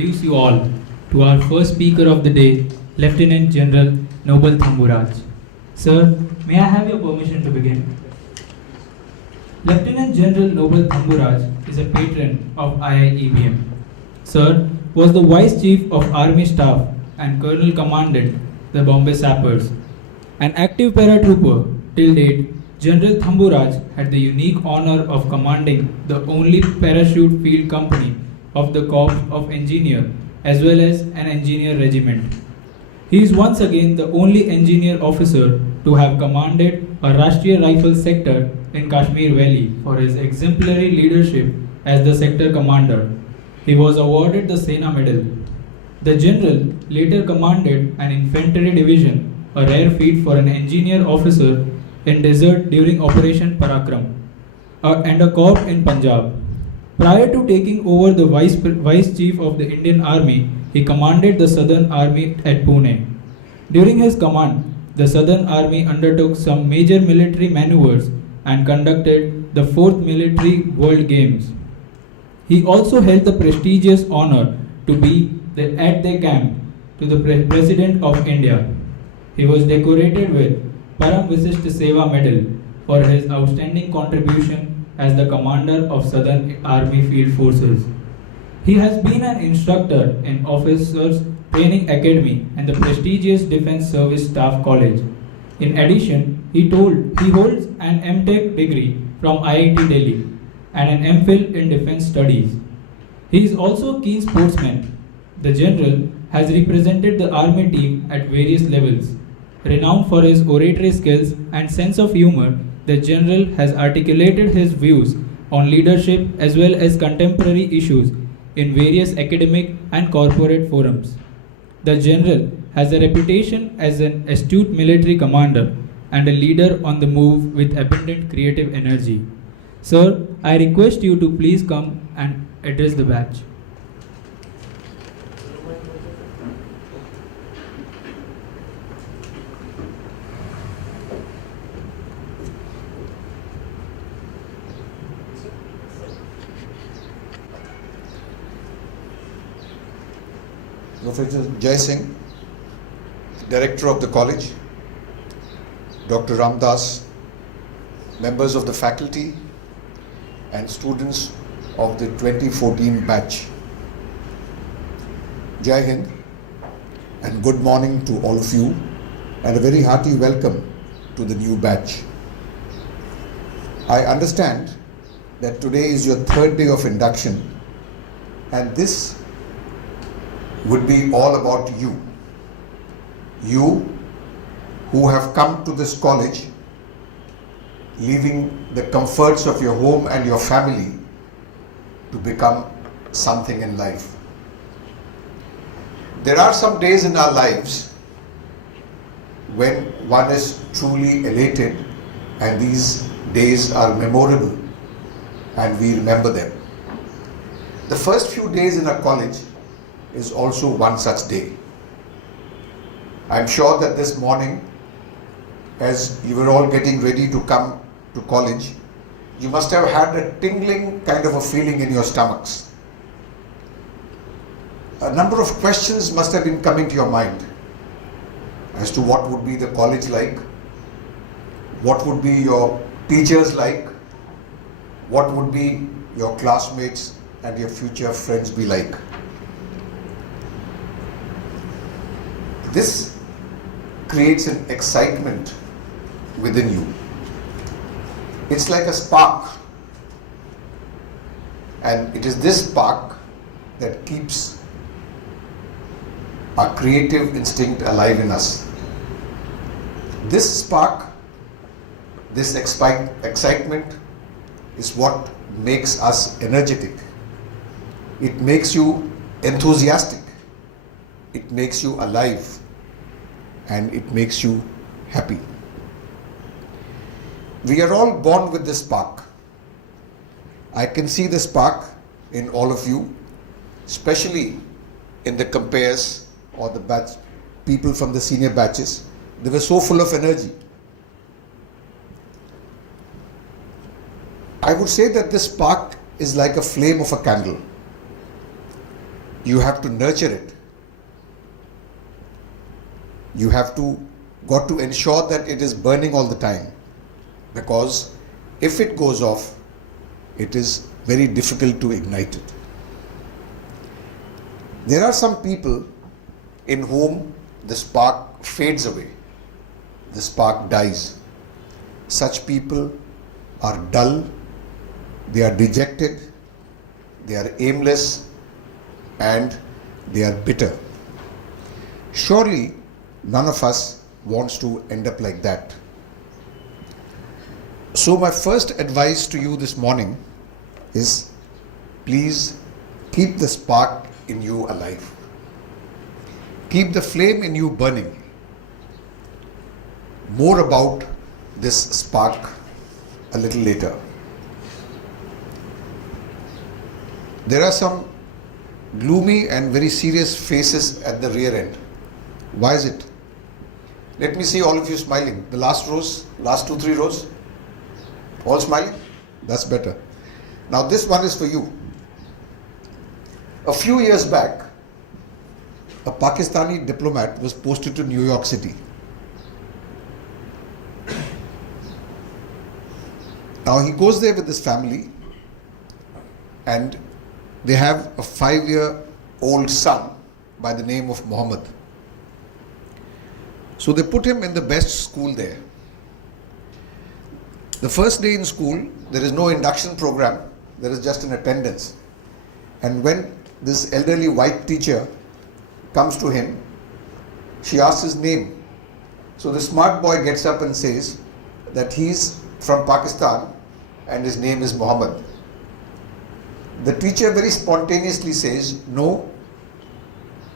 Introduce you all to our first speaker of the day, Lieutenant General Noble Thamburaj. Sir, may I have your permission to begin? Lieutenant General Noble Thamburaj is a patron of IIEBM. Sir was the Vice Chief of Army Staff and Colonel commanded the Bombay Sappers. An active paratrooper till date, General Thamburaj had the unique honor of commanding the only parachute field company of the Corps of Engineer as well as an engineer regiment. He is once again the only engineer officer to have commanded a Rashtriya Rifle sector in Kashmir Valley for his exemplary leadership as the sector commander. He was awarded the Sena Medal. The general later commanded an infantry division, a rare feat for an engineer officer in desert during Operation Parakram, and a corps in Punjab. Prior to taking over the Vice Chief of the Indian Army, he commanded the Southern Army at Pune. During his command, the Southern Army undertook some major military maneuvers and conducted the 4th Military World Games. He also held the prestigious honor to be the aide-de-camp to the President of India. He was decorated with Param Visishta Seva Medal for his outstanding contribution as the commander of Southern Army Field Forces. He has been an instructor in Officers Training Academy and the prestigious Defence Service Staff College. In addition, he holds an MTech degree from IIT Delhi and an MPhil in Defence Studies. He is also a keen sportsman. The general has represented the army team at various levels. Renowned for his oratory skills and sense of humor, the general has articulated his views on leadership as well as contemporary issues in various academic and corporate forums. The general has a reputation as an astute military commander and a leader on the move with abundant creative energy. Sir, I request you to please come and address the batch. Professor Jai Singh, Director of the College, Dr. Ramdas, members of the faculty and students of the 2014 batch. Jai Hind and good morning to all of you and a very hearty welcome to the new batch. I understand that today is your third day of induction and this would be all about you. You who have come to this college leaving the comforts of your home and your family to become something in life. There are some days in our lives when one is truly elated and these days are memorable and we remember them. The first few days in a college is also one such day. I'm sure that this morning, as you were all getting ready to come to college, you must have had a tingling kind of a feeling in your stomachs. A number of questions must have been coming to your mind as to what would be the college like, what would be your teachers like, what would be your classmates and your future friends be like. This creates an excitement within you. It's like a spark, and it is this spark that keeps our creative instinct alive in us. This spark, this excitement is what makes us energetic. It makes you enthusiastic. It makes you alive. And it makes you happy. We are all born with this spark. I can see the spark in all of you, especially in the compares or the batch people from the senior batches. They were so full of energy. I would say that this spark is like a flame of a candle. you have to nurture it. You have got to ensure that it is burning all the time, because if it goes off, it is very difficult to ignite it. There are some people in whom the spark fades away, the spark dies. Such people are dull, they are dejected, they are aimless, and they are bitter. Surely none of us wants to end up like that. So my first advice to you this morning is, please keep the spark in you alive. Keep the flame in you burning. More about this spark a little later. There are some gloomy and very serious faces at the rear end. Why is it? Let me see all of you smiling. The last rows, last 2-3 rows. All smiling? That's better. Now this one is for you. A few years back, a Pakistani diplomat was posted to New York City. Now he goes there with his family, and they have a 5-year-old son by the name of Muhammad. So they put him in the best school there. The first day in school, there is no induction program, there is just an attendance. And when this elderly white teacher comes to him, she asks his name. So the smart boy gets up and says that he's from Pakistan and his name is Muhammad. The teacher very spontaneously says, no,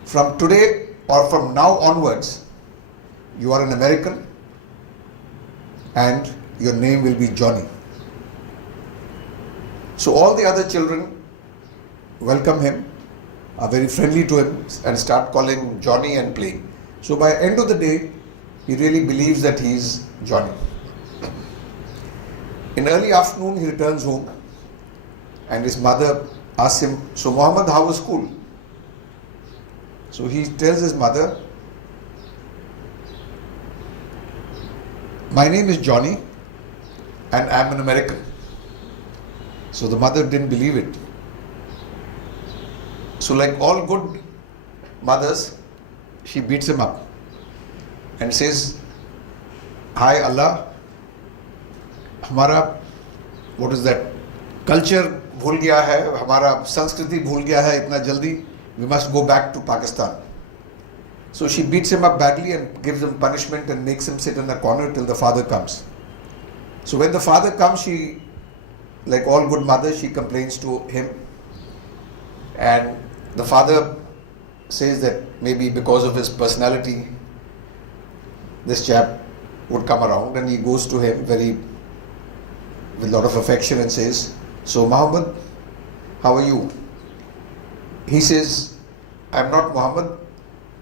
from today or from now onwards, you are an American and your name will be Johnny. So all the other children welcome him, are very friendly to him, and start calling him Johnny and playing. So by end of the day, he really believes that he is Johnny. In early afternoon, he returns home and his mother asks him, so Muhammad, how was school? So he tells his mother, my name is Johnny and I am an American. So the mother didn't believe it. So like all good mothers, she beats him up and says, hi Allah, हमारा what is that culture भूल गया है, हमारा संस्कृति भूल गया है इतना जल्दी, we must go back to Pakistan. So she beats him up badly and gives him punishment and makes him sit in a corner till the father comes. So when the father comes, she, like all good mothers, she complains to him, and the father says that maybe because of his personality, this chap would come around, and he goes to him with a lot of affection and says, so Muhammad, how are you? He says, I'm not Muhammad,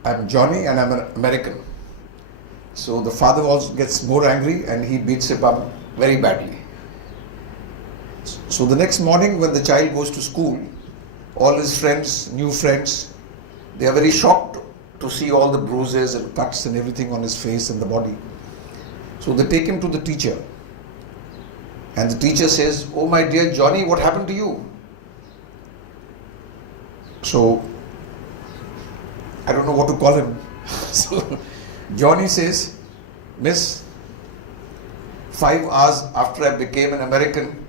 I'm Johnny and I'm an American. So the father also gets more angry and he beats him up very badly. So the next morning when the child goes to school, all his friends, new friends, they are very shocked to see all the bruises and cuts and everything on his face and the body. So they take him to the teacher. And the teacher says, oh my dear Johnny, what happened to you? So, I don't know what to call him. So, Johnny says, Miss, 5 hours after I became an American,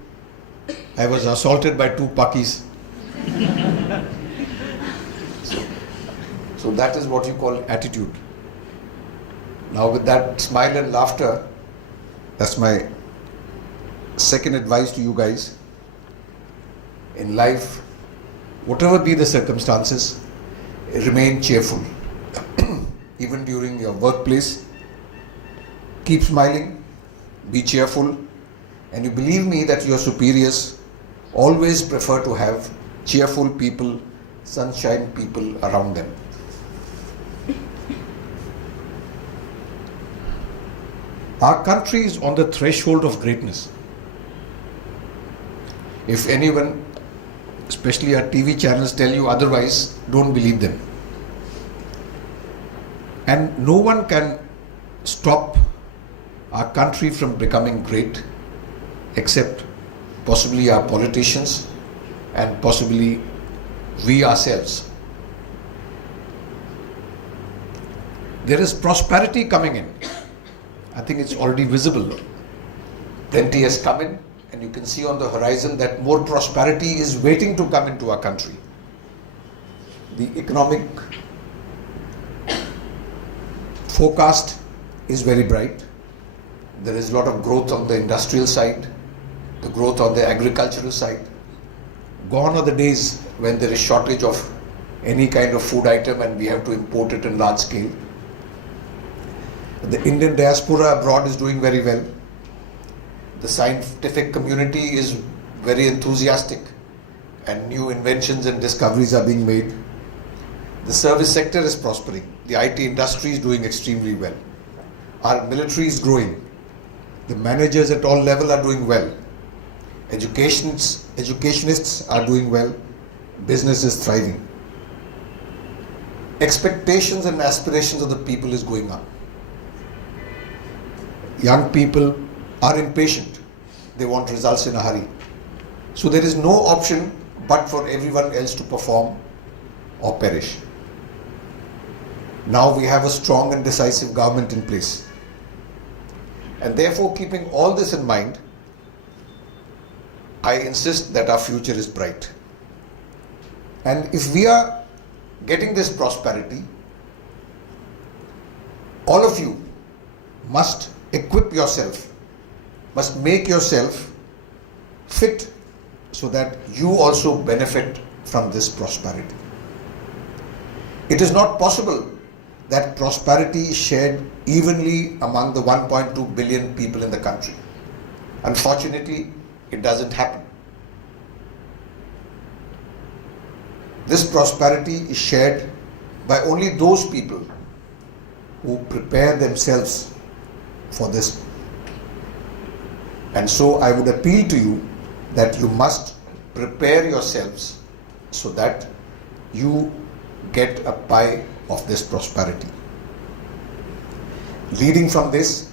I was assaulted by 2 Pakis. So that is what you call attitude. Now with that smile and laughter, that's my second advice to you guys. In life, whatever be the circumstances, remain cheerful. Even during your workplace, keep smiling, be cheerful, and you believe me that your superiors always prefer to have cheerful people, sunshine people around them. Our country is on the threshold of greatness. If anyone especially our TV channels, tell you otherwise, don't believe them. And no one can stop our country from becoming great except possibly our politicians and possibly we ourselves. There is prosperity coming in. I think it's already visible. Plenty has come in, and you can see on the horizon that more prosperity is waiting to come into our country. The economic forecast is very bright. There is a lot of growth on the industrial side, the growth on the agricultural side. Gone are the days when there is shortage of any kind of food item and we have to import it in large scale. The Indian diaspora abroad is doing very well. The scientific community is very enthusiastic and new inventions and discoveries are being made. The service sector is prospering. The IT industry is doing extremely well. Our military is growing. The managers at all levels are doing well. Educationists are doing well. Business is thriving. Expectations and aspirations of the people is going up. Young people are impatient. They want results in a hurry. So there is no option but for everyone else to perform or perish. Now we have a strong and decisive government in place. And therefore, keeping all this in mind, I insist that our future is bright. And if we are getting this prosperity, all of you must equip yourself, must make yourself fit so that you also benefit from this prosperity. It is not possible that prosperity is shared evenly among the 1.2 billion people in the country. Unfortunately, it doesn't happen. This prosperity is shared by only those people who prepare themselves for this. And so I would appeal to you that you must prepare yourselves so that you get a pie of this prosperity. Leading from this,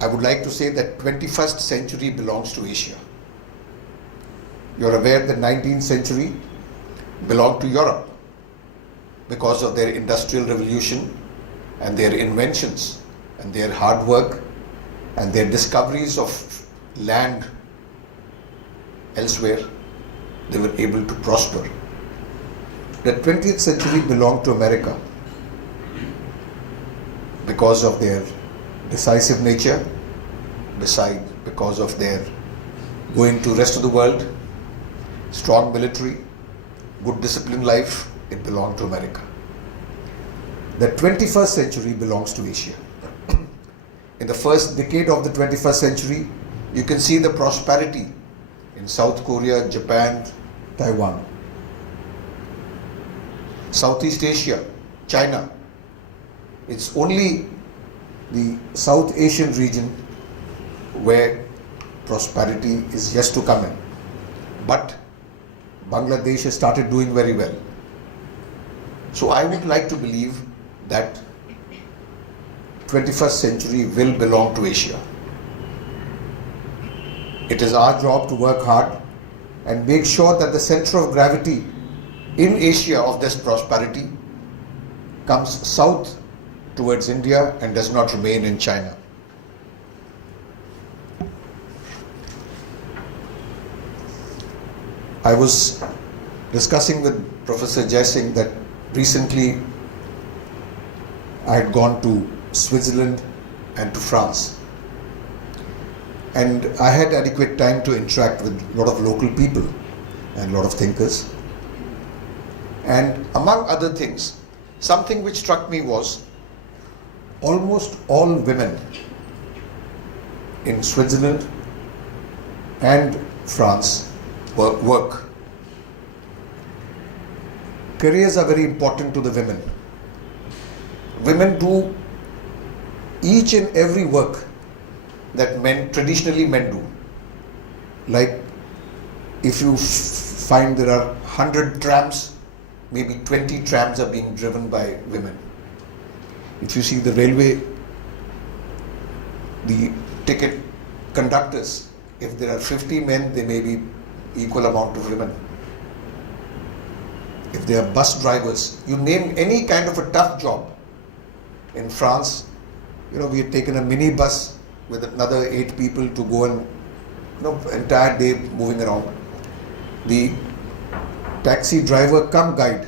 I would like to say that 21st century belongs to Asia. You're aware that 19th century belonged to Europe because of their industrial revolution and their inventions and their hard work and their discoveries of land elsewhere. They were able to prosper. The 20th century belonged to America because of their decisive nature, because of their going to the rest of the world, strong military, good disciplined life. It belonged to America. The 21st century belongs to Asia. In the first decade of the 21st century, you can see the prosperity in South Korea, Japan, Taiwan. Southeast Asia, China. It's only the South Asian region where prosperity is yet to come in. But Bangladesh has started doing very well. So I would like to believe that 21st century will belong to Asia. It is our job to work hard and make sure that the center of gravity in Asia of this prosperity comes south towards India and does not remain in China. I was discussing with Professor Jai Singh that recently I had gone to Switzerland and to France. And I had adequate time to interact with a lot of local people and a lot of thinkers. And among other things, something which struck me was almost all women in Switzerland and France work. Careers are very important to the women. Women do each and every work that traditionally men do. Like if you find there are 100 trams, maybe 20 trams are being driven by women. If you see the railway, the ticket conductors, if there are 50 men, there may be equal amount of women. If they are bus drivers, you name any kind of a tough job. In France, we had taken a mini bus with another 8 people to go and, entire day moving around. The taxi driver cum guide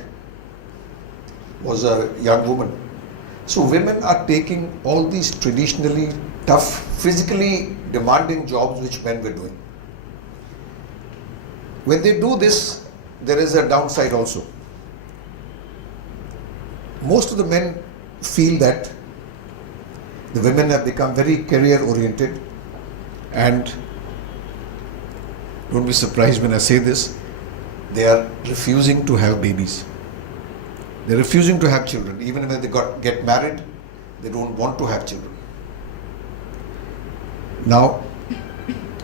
was a young woman. So women are taking all these traditionally tough, physically demanding jobs which men were doing. When they do this, there is a downside also. Most of the men feel that the women have become very career oriented, and don't be surprised when I say this, they are refusing to have babies. They're refusing to have children. Even when they get married, they don't want to have children. Now,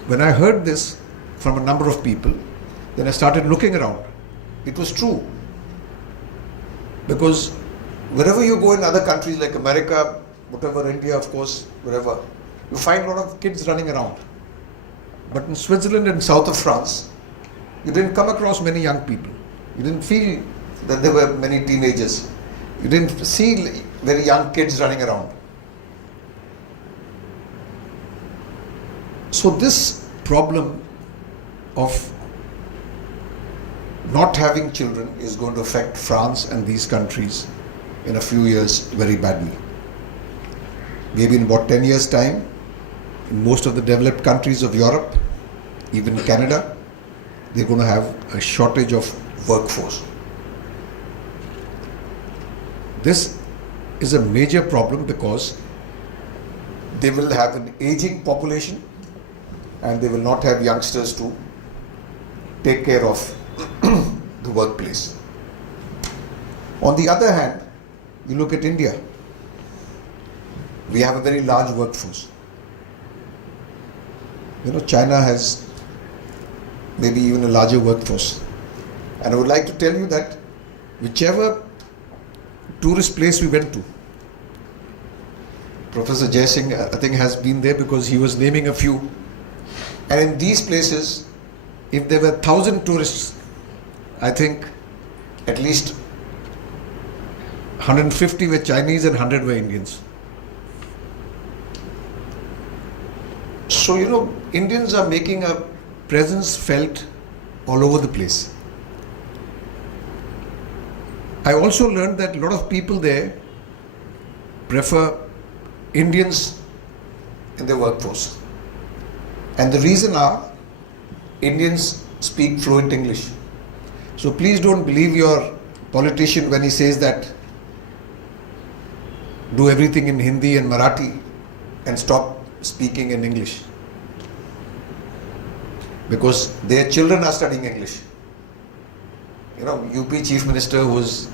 when I heard this from a number of people, then I started looking around. It was true. Because wherever you go in other countries like America, whatever, India, of course, wherever, you find a lot of kids running around. But in Switzerland and south of France, you didn't come across many young people. You didn't feel that there were many teenagers. You didn't see very young kids running around. So this problem of not having children is going to affect France and these countries in a few years very badly. Maybe in about 10 years' time, in most of the developed countries of Europe, even Canada, they're going to have a shortage of workforce. This is a major problem because they will have an aging population and they will not have youngsters to take care of the workplace. On the other hand, you look at India. We have a very large workforce. China has maybe even a larger workforce. And I would like to tell you that whichever tourist place we went to, Professor Jai Singh, I think, has been there because he was naming a few. And in these places, if there were 1,000 tourists, I think at least 150 were Chinese and 100 were Indians. So, Indians are making a presence felt all over the place. I also learned that a lot of people there prefer Indians in their workforce. And the reason are, Indians speak fluent English. So please don't believe your politician when he says that do everything in Hindi and Marathi and stop speaking in English. Because their children are studying English. UP Chief Minister was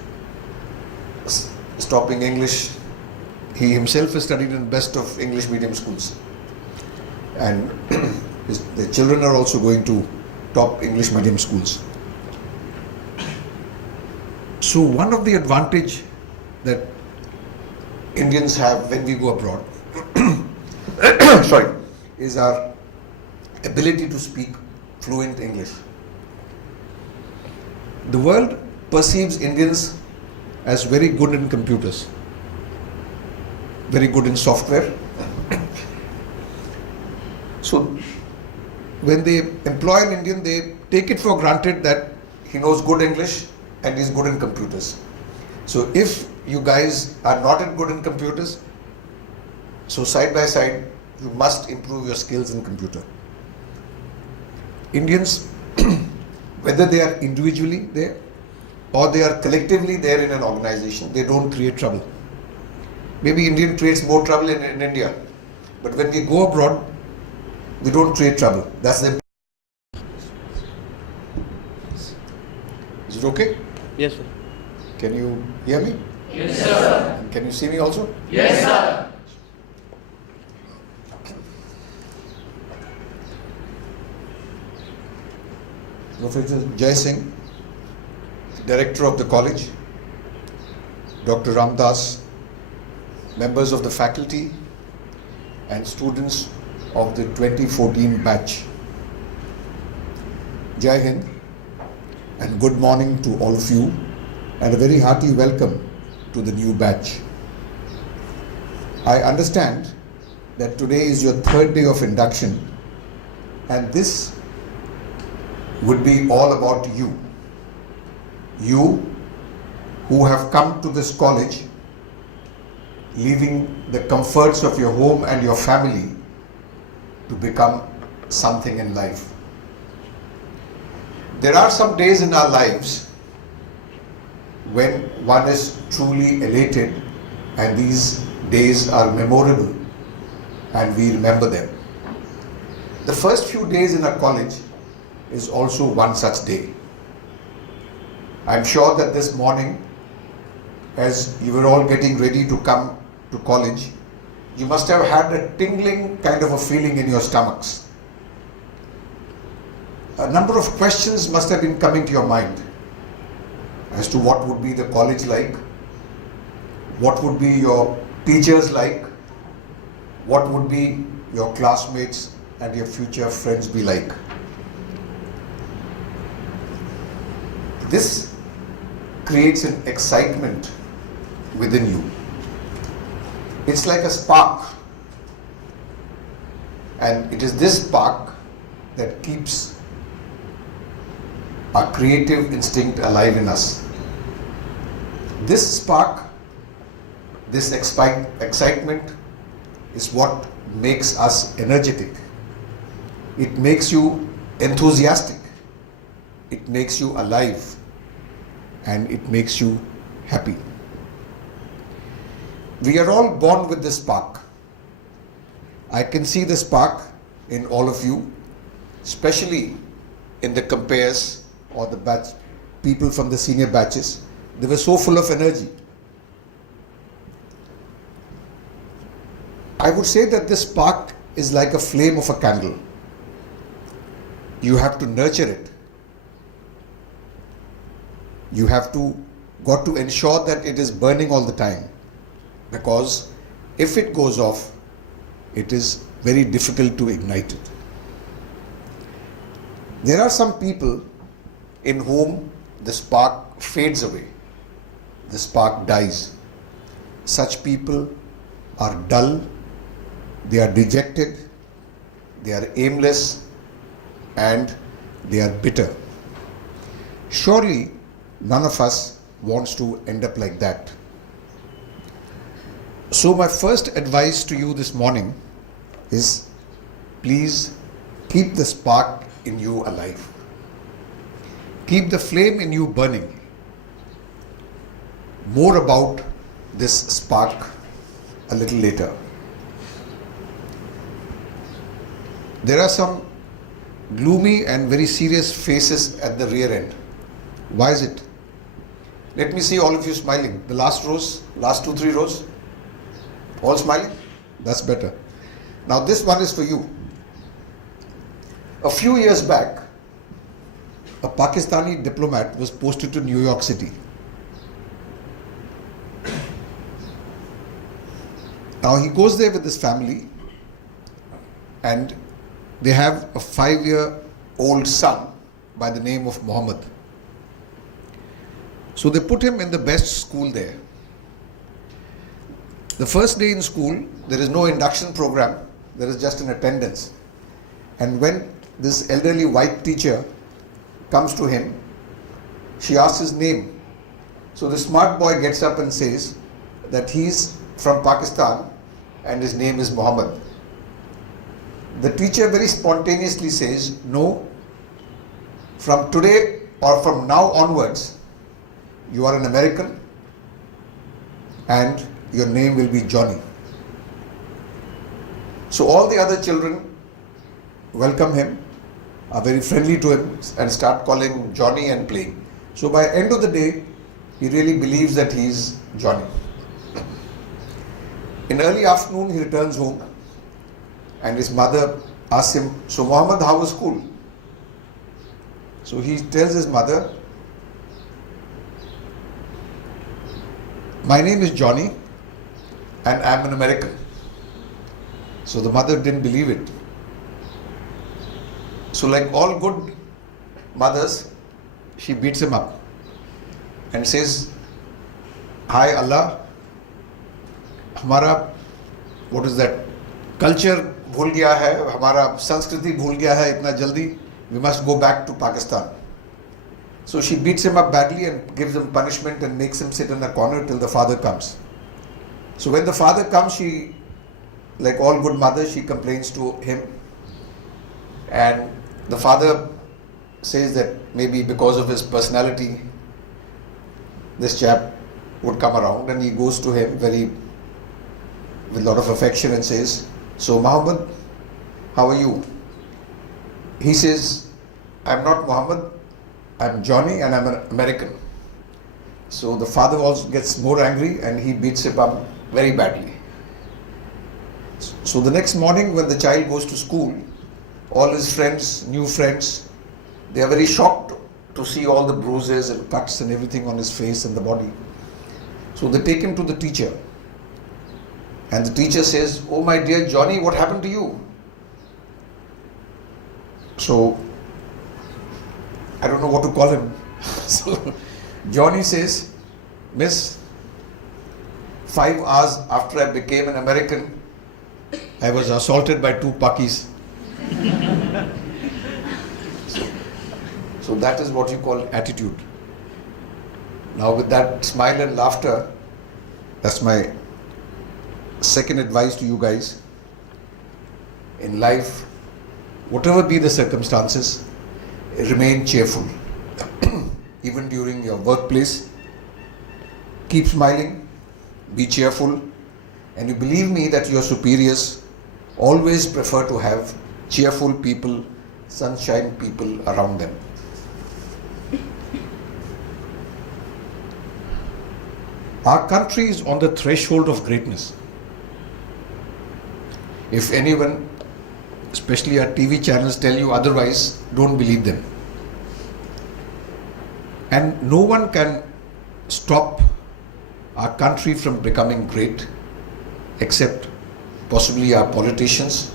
stopping English. He himself has studied in best of English medium schools. And their children are also going to top English medium schools. So one of the advantage that Indians have when we go abroad is our ability to speak fluent English. The world perceives Indians as very good in computers, very good in software. So when they employ an Indian, they take it for granted that he knows good English and he's good in computers. So if you guys are not good in computers, so side by side, you must improve your skills in computer. Indians, whether they are individually there or they are collectively there in an organization, they don't create trouble. Maybe Indian creates more trouble in India, but when we go abroad, we don't create trouble. That's the. Is it okay? Yes, sir. Can you hear me? Yes, sir. Can you see me also? Yes, sir. So Professor Jai Singh, Director of the college, Dr. Ramdas, members of the faculty and students of the 2014 batch. Jai Hind and good morning to all of you and a very hearty welcome to the new batch. I understand that today is your third day of induction and this would be all about you. You who have come to this college leaving the comforts of your home and your family to become something in life. There are some days in our lives when one is truly elated and these days are memorable and we remember them. The first few days in a college is also one such day. I'm sure that this morning, as you were all getting ready to come to college, you must have had a tingling kind of a feeling in your stomachs. A number of questions must have been coming to your mind as to what would be the college like, what would be your teachers like, what would be your classmates and your future friends be like. This creates an excitement within you. It's like a spark, and it is this spark that keeps our creative instinct alive in us. This spark, this excitement is what makes us energetic. It makes you enthusiastic. It makes you alive. And it makes you happy. We are all born with this spark. I can see the spark in all of you, especially in the compares or the batch, people from the senior batches. They were so full of energy. I would say that this spark is like a flame of a candle. You have to nurture it. You have got to ensure that it is burning all the time, because if it goes off, it is very difficult to ignite it. There are some people in whom the spark fades away, the spark dies. Such people are dull, they are dejected, they are aimless, and they are bitter. Surely, none of us wants to end up like that. So my first advice to you this morning is, please keep the spark in you alive. Keep the flame in you burning. More about this spark a little later. There are some gloomy and very serious faces at the rear end. Why is it? Let me see all of you smiling. The last rows, last 2-3 rows. All smiling? That's better. Now this one is for you. A few years back, a Pakistani diplomat was posted to New York City. Now he goes there with his family and they have a 5-year-old son by the name of Muhammad. So they put him in the best school there. The first day in school, there is no induction program, there is just an attendance. And when this elderly white teacher comes to him, she asks his name. So the smart boy gets up and says that he's from Pakistan and his name is Muhammad. The teacher very spontaneously says, no, from today or from now onwards, you are an American and your name will be Johnny. So all the other children welcome him, are very friendly to him and start calling him Johnny and playing. So by end of the day, he really believes that he is Johnny. In early afternoon, he returns home and his mother asks him, so Muhammad, how was school? So he tells his mother, my name is Johnny and I'm an American. So the mother didn't believe it. So like all good mothers, she beats him up and says, hi Allah, हमारा what is that culture भूल गया है, हमारा संस्कृति भूल गया है इतना जल्दी, we must go back to Pakistan. So she beats him up badly and gives him punishment and makes him sit in a corner till the father comes. So when the father comes, she, like all good mothers, she complains to him, and the father says that maybe because of his personality, this chap would come around, and he goes to him with a lot of affection and says, so Muhammad, how are you? He says, I'm not Muhammad, I'm Johnny and I'm an American. So the father also gets more angry and he beats him up very badly. So the next morning when the child goes to school, all his friends, new friends, they are very shocked to see all the bruises and cuts and everything on his face and the body. So they take him to the teacher. And the teacher says, oh my dear Johnny, what happened to you? So, I don't know what to call him. So, Johnny says, Miss, 5 hours after I became an American, I was assaulted by 2 Pakis. So that is what you call attitude. Now with that smile and laughter, that's my second advice to you guys. In life, whatever be the circumstances, remain cheerful. Even during your workplace, keep smiling, be cheerful, and you believe me that your superiors always prefer to have cheerful people, sunshine people around them. Our country is on the threshold of greatness. If anyone, especially our TV channels, tell you otherwise, don't believe them. And no one can stop our country from becoming great except possibly our politicians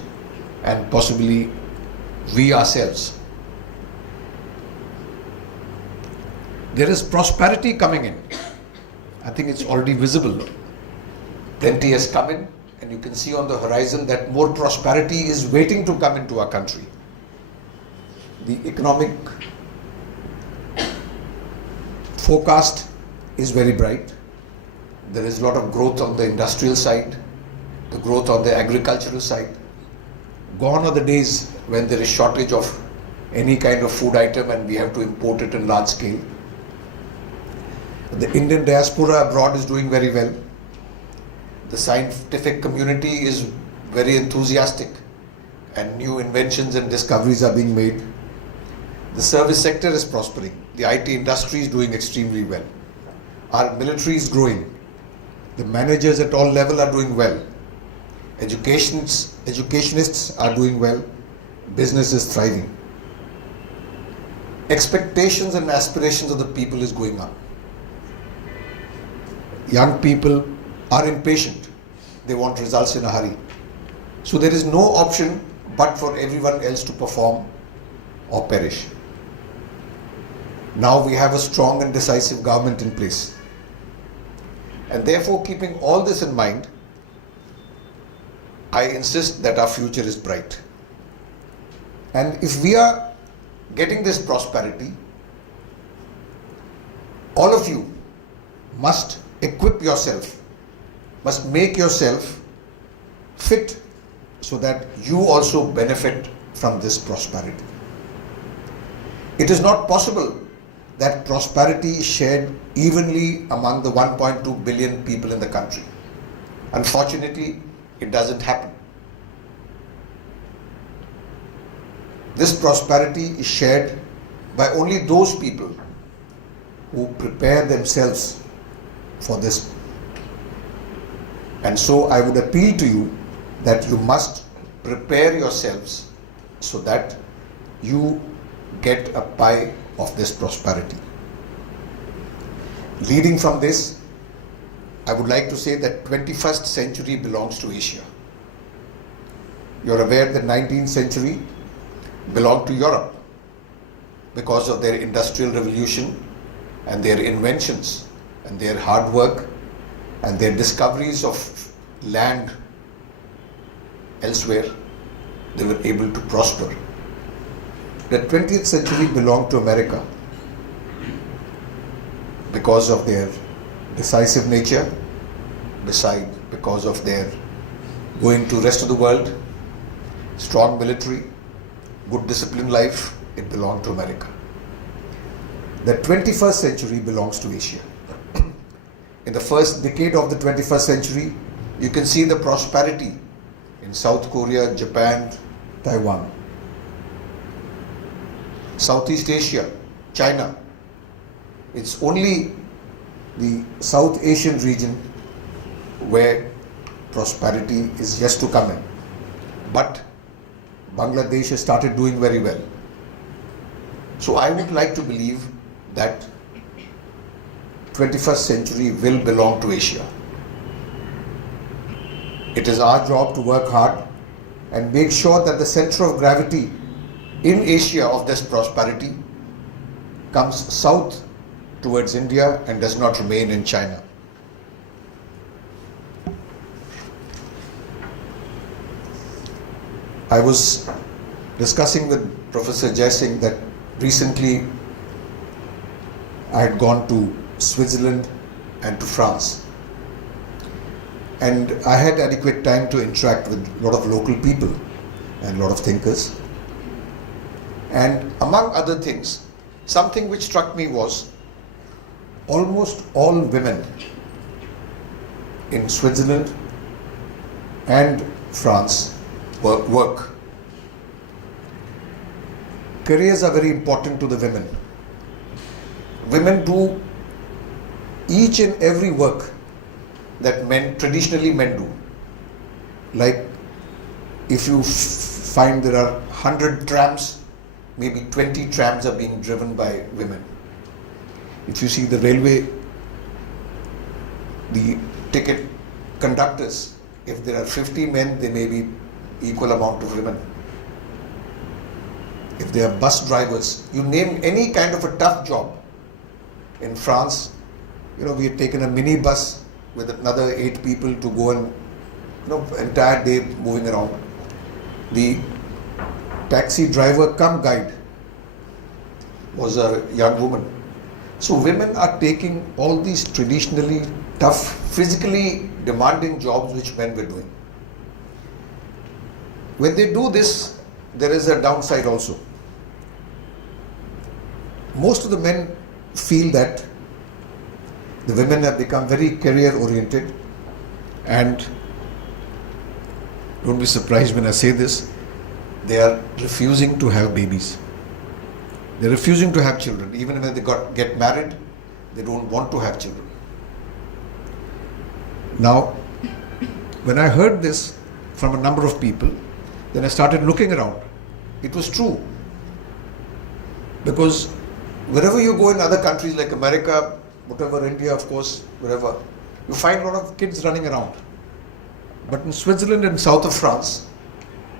and possibly we ourselves. There is prosperity coming in. I think it's already visible. Plenty has come in, and you can see on the horizon that more prosperity is waiting to come into our country. The economic forecast is very bright. There is a lot of growth on the industrial side, the growth on the agricultural side. Gone are the days when there is shortage of any kind of food item and we have to import it in large scale. The Indian diaspora abroad is doing very well. The scientific community is very enthusiastic and new inventions and discoveries are being made. The service sector is prospering. The IT industry is doing extremely well. Our military is growing. The managers at all levels are doing well. Educationists are doing well. Business is thriving. Expectations and aspirations of the people is going up. Young people are impatient. They want results in a hurry. So there is no option but for everyone else to perform or perish. Now we have a strong and decisive government in place. And therefore, keeping all this in mind, I insist that our future is bright. And if we are getting this prosperity, all of you must equip yourself, must make yourself fit so that you also benefit from this prosperity. It is not possible that prosperity is shared evenly among the 1.2 billion people in the country. Unfortunately, it doesn't happen. This prosperity is shared by only those people who prepare themselves for this. And so I would appeal to you that you must prepare yourselves so that you get a pie of this prosperity. Leading from this, I would like to say that 21st century belongs to Asia. You're aware that 19th century belonged to Europe because of their industrial revolution and their inventions and their hard work and their discoveries of land elsewhere. They were able to prosper. The 20th century belonged to America because of their decisive nature, because of their going to rest of the world, strong military, good disciplined life. It belonged to America. The 21st century belongs to Asia. In the first decade of the 21st century, you can see the prosperity in South Korea, Japan, Taiwan, Southeast Asia, China. It's only the South Asian region where prosperity is yet to come in. But Bangladesh has started doing very well. So I would like to believe that 21st century will belong to Asia. It is our job to work hard and make sure that the center of gravity in Asia of this prosperity comes south towards India and does not remain in China. I was discussing with Professor Jai Singh that recently I had gone to Switzerland and to France, and I had adequate time to interact with a lot of local people and a lot of thinkers. And among other things, something which struck me was almost all women in Switzerland and France work. Careers are very important to the women. Women do each and every work that traditionally men do. Like if you find there are 100 trams, maybe 20 trams are being driven by women. If you see the railway, the ticket conductors, if there are 50 men, there may be equal amount of women. If they are bus drivers, you name any kind of a tough job. In France, we had taken a mini bus with another 8 people to go and, entire day moving around. The taxi driver cum guide was a young woman. So women are taking all these traditionally tough, physically demanding jobs which men were doing. When they do this, there is a downside also. Most of the men feel that the women have become very career oriented, and don't be surprised when I say this, they are refusing to have babies. They're refusing to have children. Even when they get married, they don't want to have children. Now, when I heard this from a number of people, then I started looking around. It was true. Because wherever you go in other countries like America, whatever, India, of course, wherever, you find a lot of kids running around. But in Switzerland and south of France,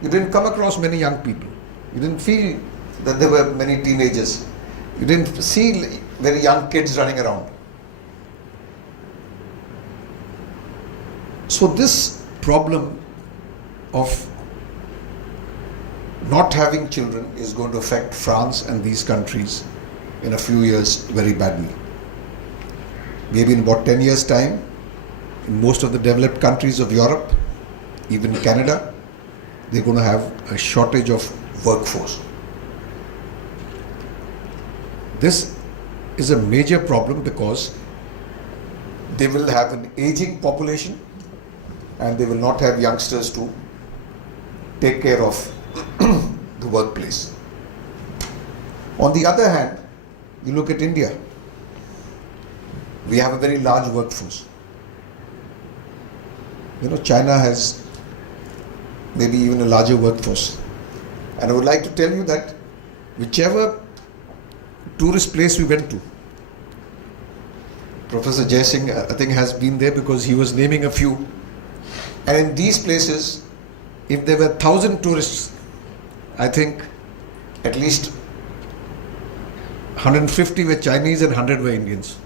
you didn't come across many young people. You didn't feel that there were many teenagers. You didn't see very young kids running around. So this problem of not having children is going to affect France and these countries in a few years very badly. Maybe in about 10 years' time, in most of the developed countries of Europe, even Canada, they're going to have a shortage of workforce. This is a major problem because they will have an aging population and they will not have youngsters to take care of the workplace. On the other hand, you look at India. We have a very large workforce. China has maybe even a larger workforce. And I would like to tell you that whichever tourist place we went to. Professor Jay Singh, I think, has been there because he was naming a few. And in these places, if there were 1,000 tourists, I think at least 150 were Chinese and 100 were Indians.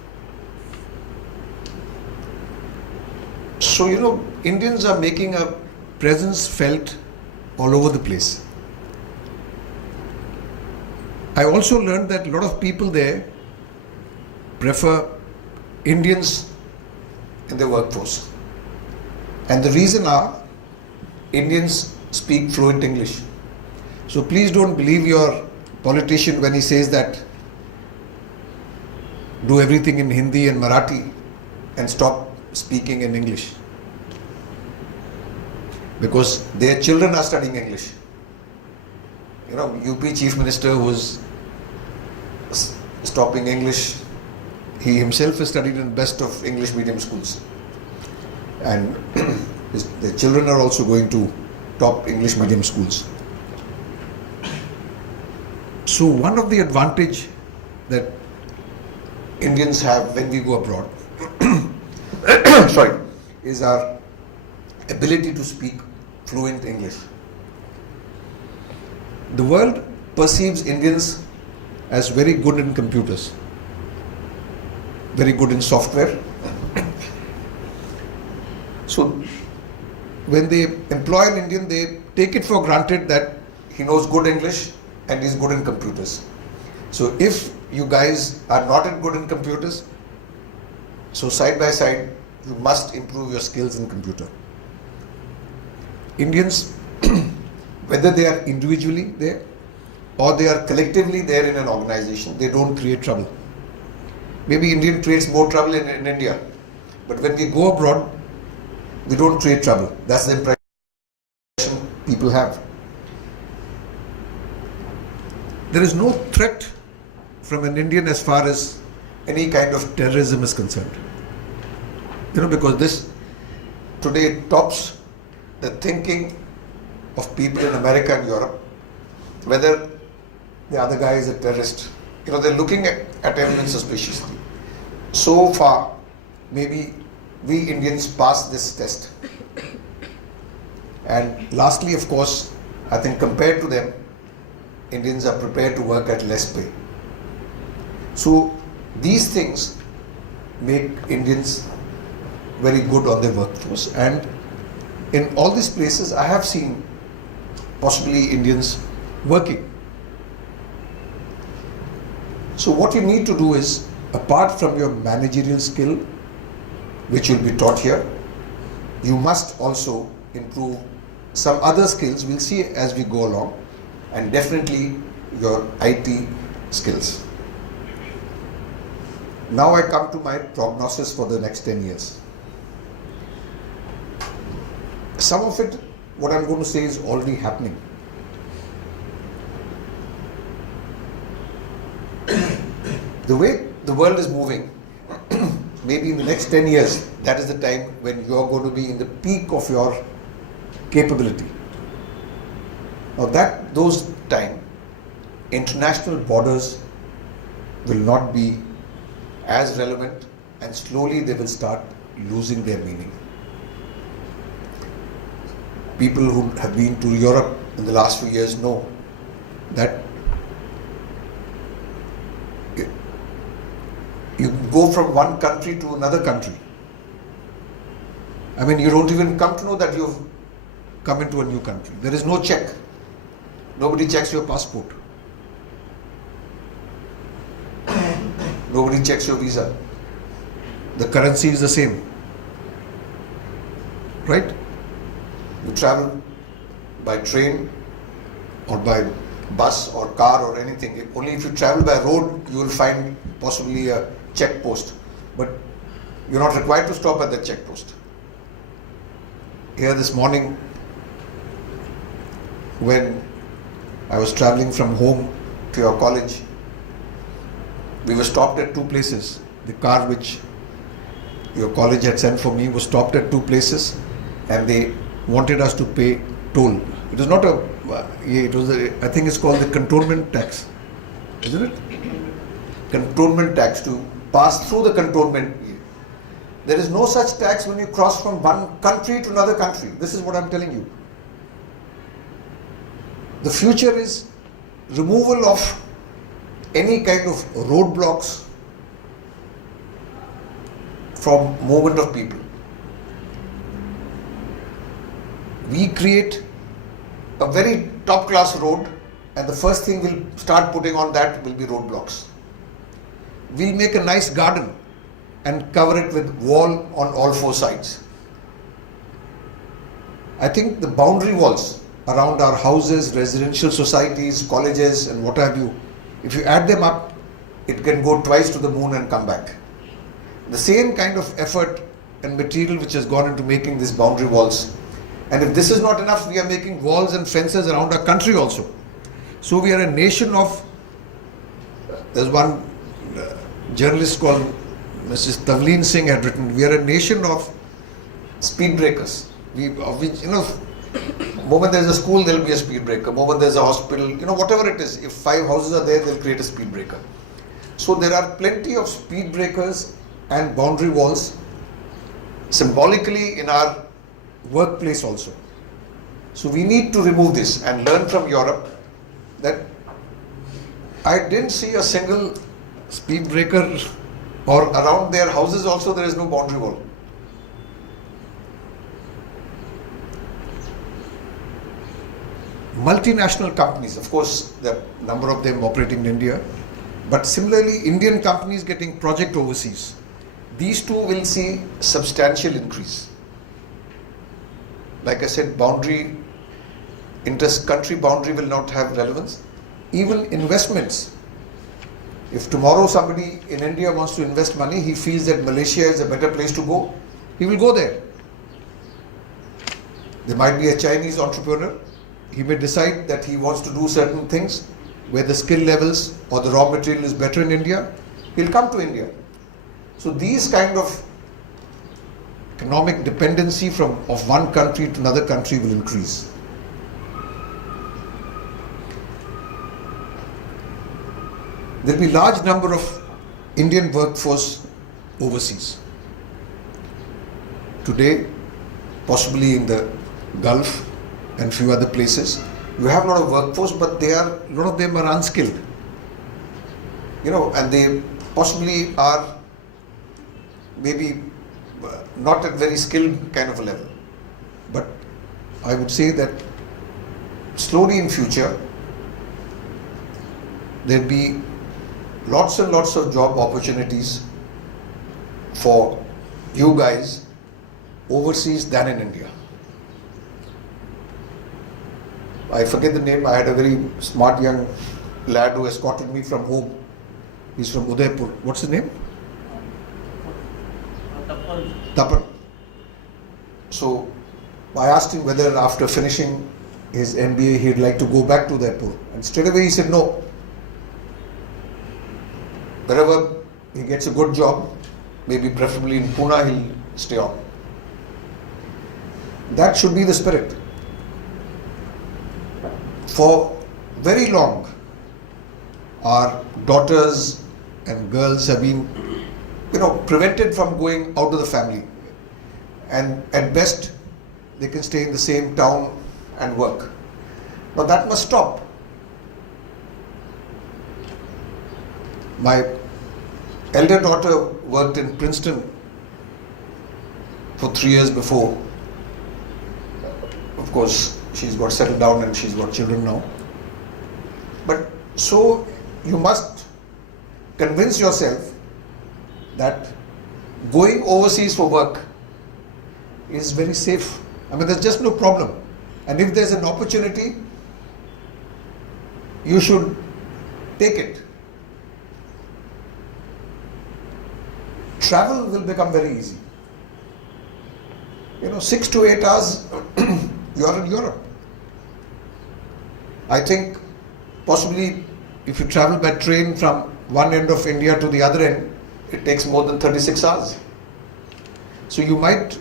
So, Indians are making a presence felt all over the place. I also learned that a lot of people there prefer Indians in their workforce. And the reason are, Indians speak fluent English. So please don't believe your politician when he says that do everything in Hindi and Marathi and stop speaking in English. Because their children are studying English. UP Chief Minister was stopping English. He himself has studied in the best of English medium schools. And their children are also going to top English medium schools. So one of the advantage that Indians have when we go abroad is our ability to speak fluent English. The world perceives Indians as very good in computers, very good in software. So when they employ an Indian, they take it for granted that he knows good English and he's good in computers. So if you guys are not good in computers, so side by side, you must improve your skills in computer. Indians, whether they are individually there or they are collectively there in an organization, they don't create trouble. Maybe Indian creates more trouble in India, but when we go abroad, we don't create trouble. That's the impression people have. There is no threat from an Indian as far as any kind of terrorism is concerned. Because this today tops the thinking of people in America and Europe, whether the other guy is a terrorist. They're looking at everyone suspiciously. So far, maybe we Indians pass this test. And lastly, of course, I think compared to them, Indians are prepared to work at less pay. So these things make Indians very good on their workforce. And in all these places, I have seen possibly Indians working. So what you need to do is, apart from your managerial skill, which will be taught here, you must also improve some other skills. We'll see as we go along, and definitely your IT skills. Now I come to my prognosis for the next 10 years. Some of it, what I'm going to say, is already happening. The way the world is moving, maybe in the next 10 years, that is the time when you are going to be in the peak of your capability. Now those time, international borders will not be as relevant, and slowly they will start losing their meaning. People who have been to Europe in the last few years know that you go from one country to another country. I mean, you don't even come to know that you've come into a new country. There is no check. Nobody checks your passport. Nobody checks your visa. The currency is the same. Right? You travel by train or by bus or car or anything. Only if you travel by road, you will find possibly a check post. But you're not required to stop at the check post. Here this morning, when I was traveling from home to your college, we were stopped at two places. The car which your college had sent for me was stopped at two places, and they wanted us to pay toll. It was not I think it's called the cantonment tax, isn't it? cantonment tax to pass through the cantonment. There is no such tax when you cross from one country to another country. This is what I'm telling you. The future is removal of any kind of roadblocks from movement of people. We create a very top class road, and the first thing we'll start putting on that will be roadblocks. We'll make a nice garden and cover it with wall on all four sides. I think the boundary walls around our houses, residential societies, colleges and what have you, if you add them up, it can go twice to the moon and come back. The same kind of effort and material which has gone into making these boundary walls. And if this is not enough, we are making walls and fences around our country also. So we are a nation of, there's one journalist called Mrs. Tavleen Singh had written, we are a nation of speed breakers. Moment there's a school, there'll be a speed breaker. Moment there's a hospital, whatever it is. If 5 houses are there, they'll create a speed breaker. So there are plenty of speed breakers and boundary walls symbolically in our workplace also. So we need to remove this and learn from Europe that I didn't see a single speed breaker, or around their houses also there is no boundary wall. Multinational companies, of course, there are a number of them operating in India, but similarly Indian companies getting project overseas. These two will see substantial increase. Like I said, inter-country boundary will not have relevance. Even investments. If tomorrow somebody in India wants to invest money, he feels that Malaysia is a better place to go, he will go there. There might be a Chinese entrepreneur. He may decide that he wants to do certain things where the skill levels or the raw material is better in India. He'll come to India. So these kind of economic dependency of one country to another country will increase. There will be large number of Indian workforce overseas. Today, possibly in the Gulf and few other places, you have a lot of workforce, but a lot of them are unskilled. And they possibly are maybe not at very skilled kind of a level. But I would say that slowly in future, there'll be lots and lots of job opportunities for you guys overseas than in India. I forget the name. I had a very smart young lad who escorted me from home. He's from Udaipur. What's his name? Tapan. So I asked him whether after finishing his MBA he'd like to go back to Udaipur. And straight away he said no. Wherever he gets a good job, maybe preferably in Pune, he'll stay on. That should be the spirit. For very long, our daughters and girls have been, prevented from going out of the family. And at best, they can stay in the same town and work. Now that must stop. My elder daughter worked in Princeton for 3 years before. Of course, she's got settled down and she's got children now. But so you must convince yourself that going overseas for work is very safe. There's just no problem. And if there's an opportunity, you should take it. Travel will become very easy. 6 to 8 hours, you are in Europe. I think possibly if you travel by train from one end of India to the other end, it takes more than 36 hours. So you might,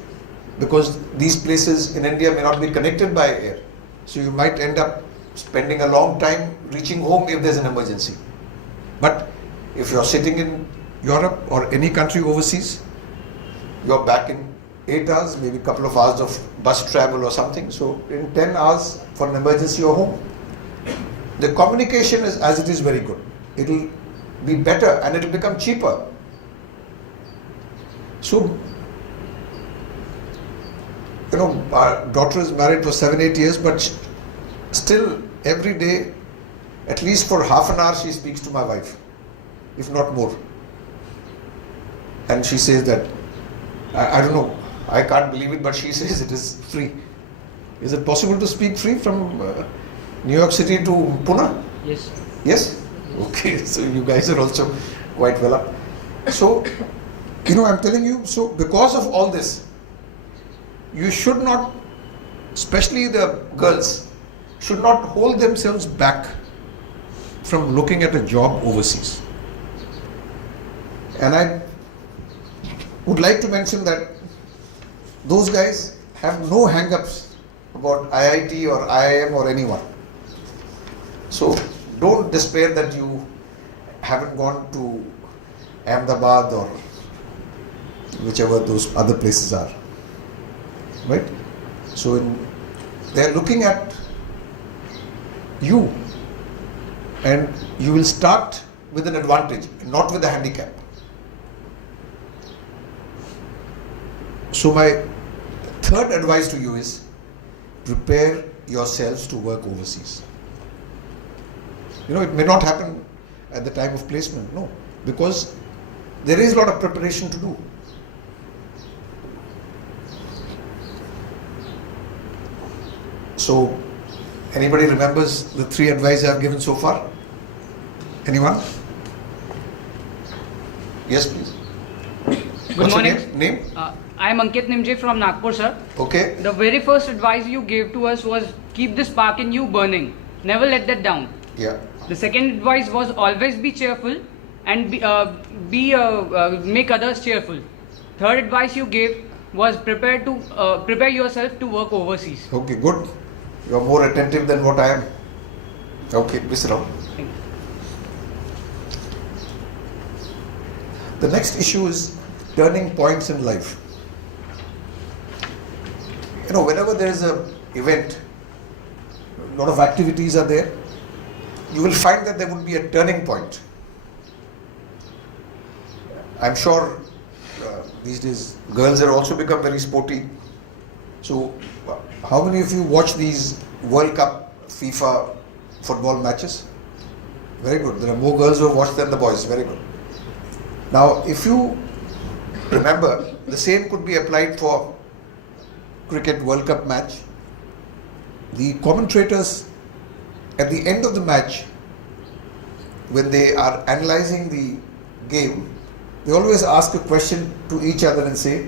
because these places in India may not be connected by air, so you might end up spending a long time reaching home if there's an emergency. But if you're sitting in Europe or any country overseas, you're back in 8 hours, maybe a couple of hours of bus travel or something. So in 10 hours for an emergency, you're home. The communication is as it is very good. It'll be better and it'll become cheaper. So, our daughter is married for 7-8 years, but still every day, at least for half an hour, she speaks to my wife, if not more. And she says that, I don't know, I can't believe it, but she says it is free. Is it possible to speak free from New York City to Pune? Yes. Yes? Okay, so you guys are also quite well up. So, I'm telling you, so because of all this, you should not, especially the girls, should not hold themselves back from looking at a job overseas. And I would like to mention that those guys have no hang-ups about IIT or IIM or anyone. So don't despair that you haven't gone to Ahmedabad or whichever those other places are. Right? So they're looking at you, and you will start with an advantage, not with a handicap. So my third advice to you is prepare yourselves to work overseas. It may not happen at the time of placement, no, because there is a lot of preparation to do. So, anybody remembers the 3 advice I have given so far? Anyone? Yes, please. Good morning. Name? I am Ankit Nimje from Nagpur, sir. Okay. The very first advice you gave to us was keep the spark in you burning. Never let that down. Yeah. The second advice was always be cheerful and make others cheerful. Third advice you gave was prepare yourself to work overseas. Okay, good. You are more attentive than what I am. Okay, Mr. Rao. Thank you. The next issue is turning points in life. Whenever there is an event, a lot of activities are there, you will find that there would be a turning point. I'm sure these days girls have also become very sporty. So, how many of you watch these World Cup FIFA football matches? Very good. There are more girls who have watched than the boys. Very good. Now, if you remember, the same could be applied for cricket World Cup match. The commentators at the end of the match, when they are analyzing the game, they always ask a question to each other and say,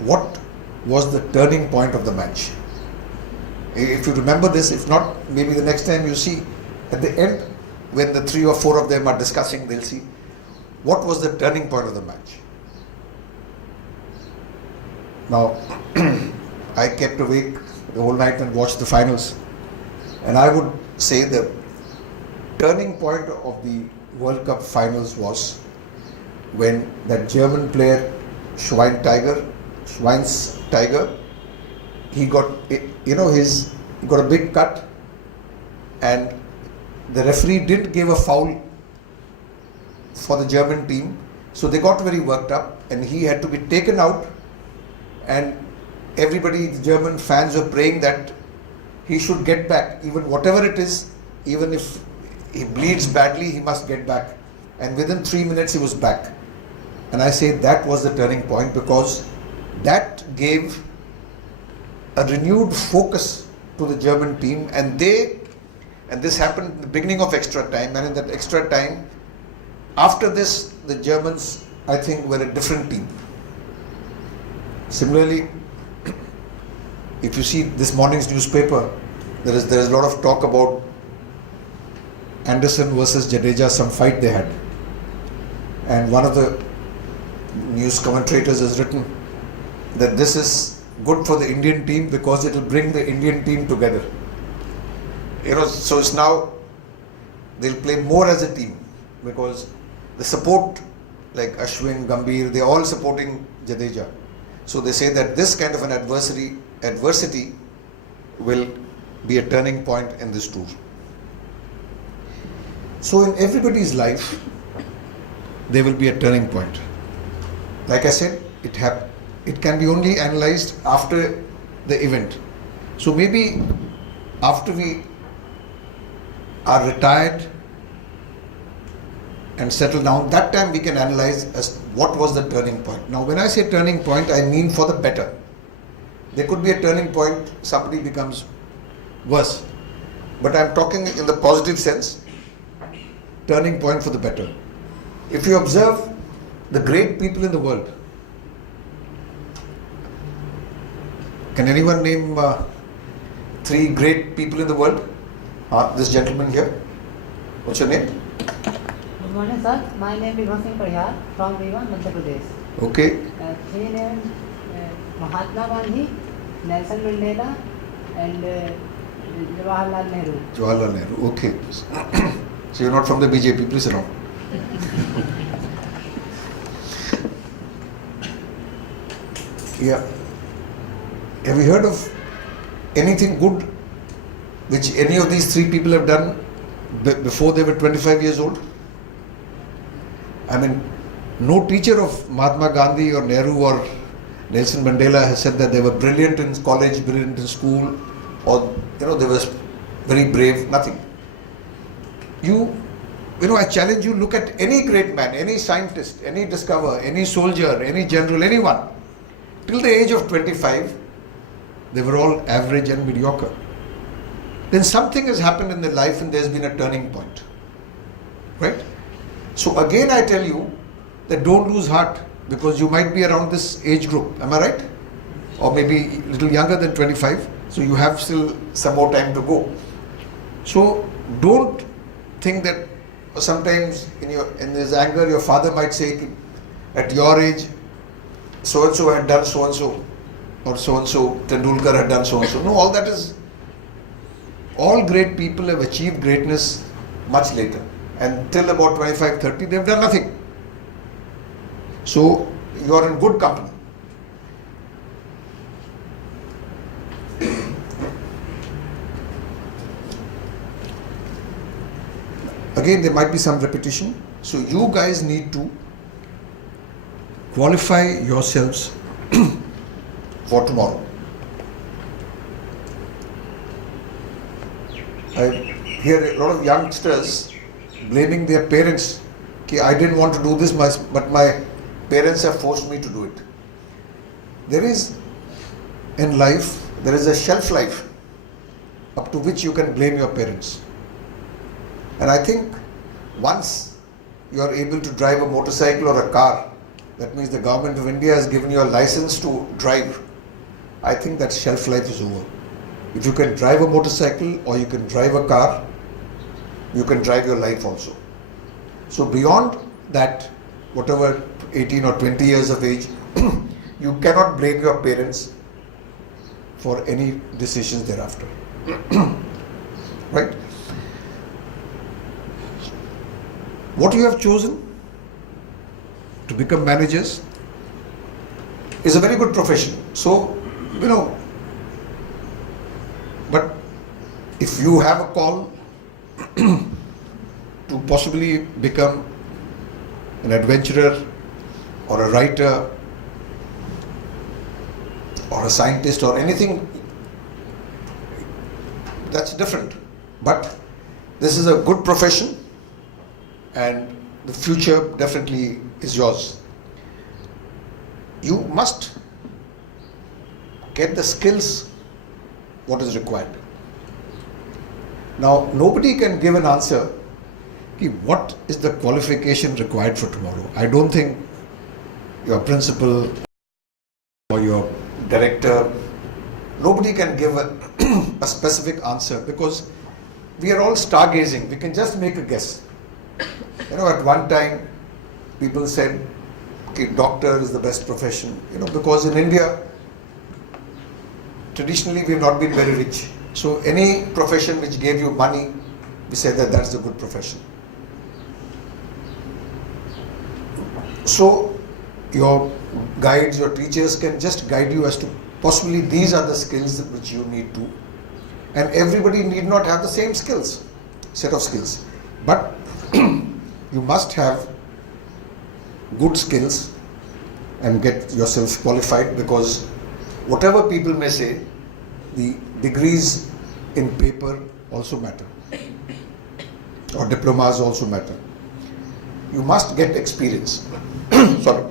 what was the turning point of the match? If you remember this, if not, maybe the next time you see at the end, when the 3 or 4 of them are discussing, they'll see what was the turning point of the match. Now, I kept awake the whole night and watched the finals, and I would say the turning point of the World Cup finals was when that German player Schweinsteiger, he got he got a big cut, and the referee didn't give a foul for the German team, so they got very worked up, and he had to be taken out, and everybody, the German fans, were praying that he should get back, even whatever it is, even if he bleeds badly, he must get back. And within 3 minutes he was back. And I say that was the turning point, because that gave a renewed focus to the German team, and this happened at the beginning of extra time, and in that extra time, after this, the Germans, I think, were a different team. Similarly, if you see this morning's newspaper, there is a lot of talk about Anderson versus Jadeja, some fight they had. And one of the news commentators has written that this is good for the Indian team because it will bring the Indian team together. So it's now they'll play more as a team, because the support, like Ashwin, Gambhir, they're all supporting Jadeja. So they say that this kind of an adversity will be a turning point in this tour. So in everybody's life, there will be a turning point. Like I said, it can be only analyzed after the event. So maybe after we are retired and settle down, that time we can analyze as what was the turning point. Now when I say turning point, I mean for the better. There could be a turning point, somebody becomes worse. But I'm talking in the positive sense, turning point for the better. If you observe the great people in the world, can anyone name 3 great people in the world? This gentleman here. What's your name? Good morning, sir. My name is Bhima Singh Parihar from Rewa, Madhya Pradesh. Okay. 3 names: Mahatma Gandhi, Nelson Mandela, and Jawaharlal Nehru. Jawaharlal Nehru. Okay. So you're not from the BJP, please allow. Yeah. Have you heard of anything good which any of these 3 people have done before they were 25 years old? I mean, no teacher of Mahatma Gandhi or Nehru or Nelson Mandela has said that they were brilliant in college, brilliant in school, or they were very brave. Nothing. I challenge you, look at any great man, any scientist, any discoverer, any soldier, any general, anyone. Till the age of 25, they were all average and mediocre. Then something has happened in their life and there's been a turning point. Right? So again I tell you that don't lose heart, because you might be around this age group. Am I right? Or maybe a little younger than 25. So you have still some more time to go. So don't think that sometimes in this anger your father might say at your age so and so had done so and so, or so and so Tendulkar had done so and so. No, all great people have achieved greatness much later, and till about 25-30 they've done nothing. So you are in good company. Again, there might be some repetition. So you guys need to qualify yourselves for tomorrow. I hear a lot of youngsters blaming their parents. I didn't want to do this, but my parents have forced me to do it. There is, in life, there is a shelf life up to which you can blame your parents. And I think once you are able to drive a motorcycle or a car, that means the government of India has given you a license to drive. I think that shelf life is over. If you can drive a motorcycle or you can drive a car, you can drive your life also. So beyond that, whatever 18 or 20 years of age, you cannot blame your parents for any decisions thereafter. Right? What you have chosen to become managers is a very good profession. So, but if you have a call to possibly become an adventurer or a writer or a scientist or anything, that's different. But this is a good profession and the future definitely is yours. You must get the skills what is required. Now, nobody can give an answer what is the qualification required for tomorrow. I don't think your principal or your director, nobody can give a specific answer, because we are all stargazing. We can just make a guess. At one time people said doctor is the best profession, because in India traditionally we have not been very rich. So any profession which gave you money, we said that that's a good profession. So your guides, your teachers can just guide you as to possibly these are the skills which you need to, and everybody need not have the same set of skills, but you must have good skills and get yourself qualified, because whatever people may say, the degrees in paper also matter, or diplomas also matter. You must get experience. Sorry.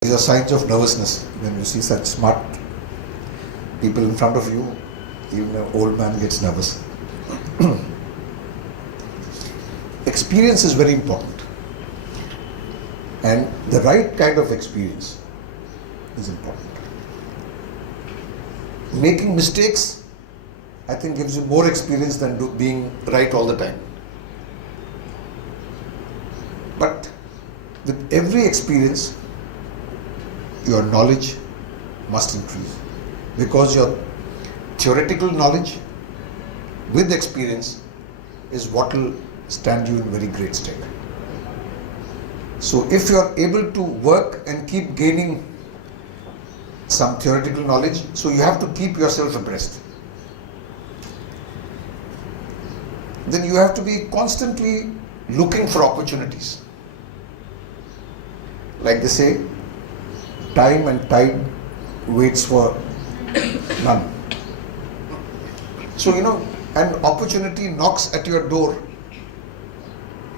These are signs of nervousness. When you see such smart people in front of you, even an old man gets nervous. Experience is very important. And the right kind of experience is important. Making mistakes, I think, gives you more experience than being right all the time. But with every experience, your knowledge must increase, because your theoretical knowledge with experience is what will stand you in very great stead. So if you are able to work and keep gaining some theoretical knowledge, so you have to keep yourself abreast. Then you have to be constantly looking for opportunities. Like they say, time and tide waits for none. So, an opportunity knocks at your door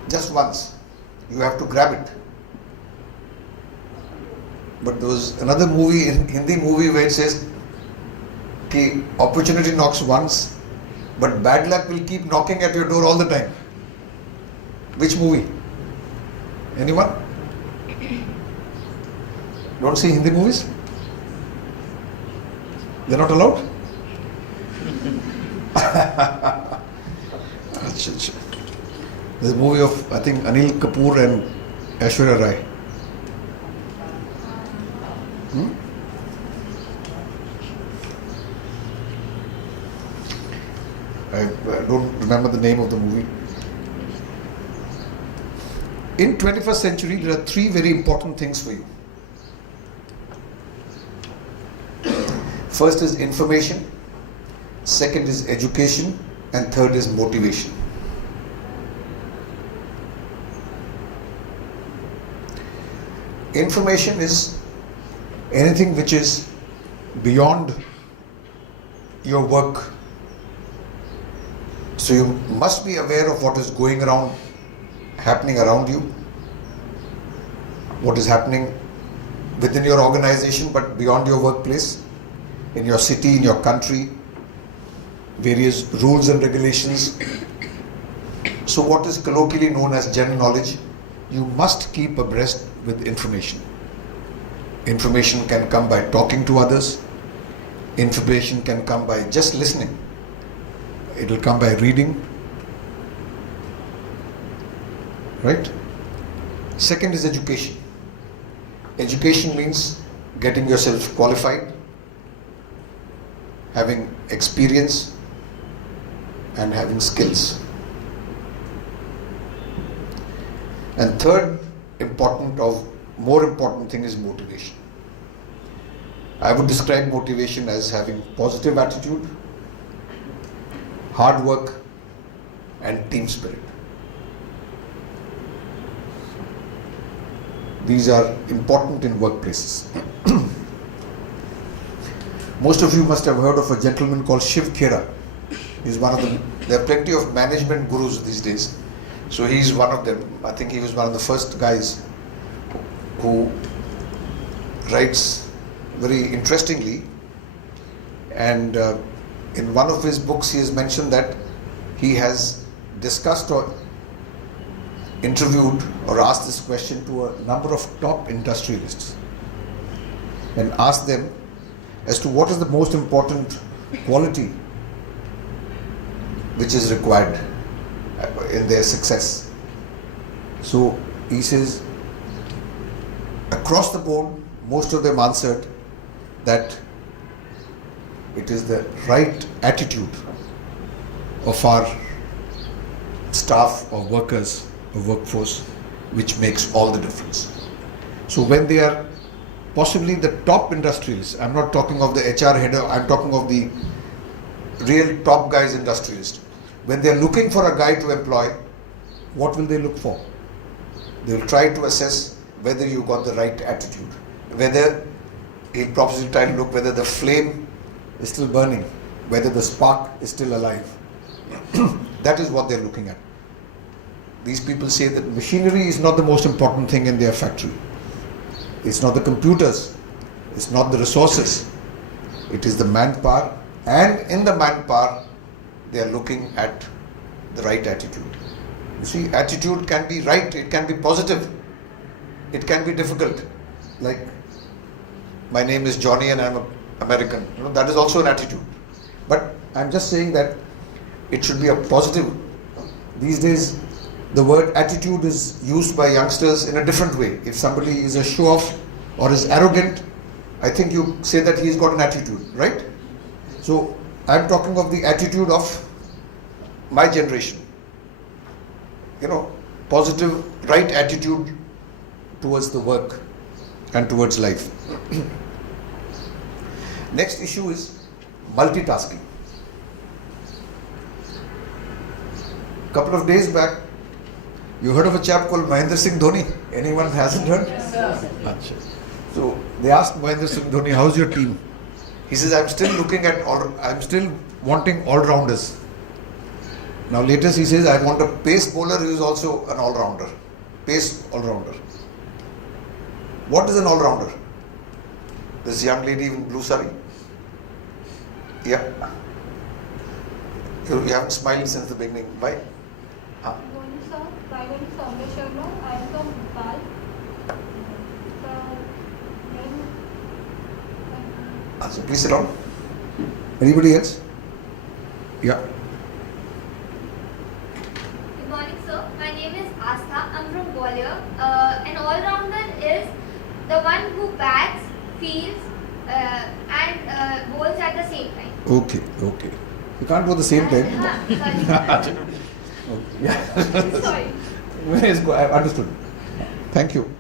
just once. You have to grab it. But there was another movie, in Hindi movie, where it says, कि opportunity knocks once, but bad luck will keep knocking at your door all the time. Which movie? Anyone? Don't see Hindi movies? They're not allowed? There's a movie of, I think, Anil Kapoor and Aishwarya Rai. I don't remember the name of the movie. In 21st century, there are three very important things for you. First is information, second is education, and third is motivation. Information is anything which is beyond your work. So you must be aware of what is happening around you, what is happening within your organization but beyond your workplace, in your city, in your country, various rules and regulations. So what is colloquially known as general knowledge, you must keep abreast with information. Information can come by talking to others. Information can come by just listening. It will come by reading. Right? Second is education. Education means getting yourself qualified, having experience, and having skills. And third more important thing is motivation. I would describe motivation as having positive attitude, hard work, and team spirit. These are important in workplaces. Most of you must have heard of a gentleman called Shiv Khera. He's one of them. There are plenty of management gurus these days. So he's one of them. I think he was one of the first guys who writes very interestingly. And in one of his books, he has mentioned that he has discussed or interviewed or asked this question to a number of top industrialists and asked them as to what is the most important quality which is required in their success. So he says, across the board, most of them answered that It is the right attitude of our staff or workers or workforce which makes all the difference. So when they are possibly the top industrialists, I'm not talking of the HR header, I'm talking of the real top guys industrialists. When they are looking for a guy to employ, what will they look for? They will try to assess whether you got the right attitude, whether he'll probably try to look whether the flame is still burning, whether the spark is still alive. That is what they're looking at. These people say that machinery is not the most important thing in their factory. It's not the computers, it's not the resources, it is the manpower, and in the manpower they are looking at the right attitude. You see, attitude can be right, it can be positive, it can be difficult. Like, my name is Johnny and I'm an American. That is also an attitude. But I'm just saying that it should be a positive. These days, the word attitude is used by youngsters in a different way. If somebody is a show-off or is arrogant, I think you say that he's got an attitude, right? So I'm talking of the attitude of my generation. Positive, right attitude towards the work and towards life. Next issue is multitasking. Couple of days back, you heard of a chap called Mahendra Singh Dhoni? Anyone hasn't heard? Yes, sir. So they asked Mahendra Singh Dhoni, how's your team? He says, I'm still wanting all-rounders. Now latest he says, I want a pace bowler who is also an all-rounder. Pace all-rounder. What is an all-rounder? This young lady in blue sari? Yeah. You haven't smiled since the beginning. Why? Good morning, sir. My name is Soumya Sharma. I am from Bhopal. So please sit down. Anybody else? Yeah. Good morning, sir. My name is Astha. I'm from Gwalior. An all-rounder is the one who bats, fields, and bowls at the same time. Okay. You can't do at the same time. Sorry. Yeah. Sorry. Yes, I understood. Thank you.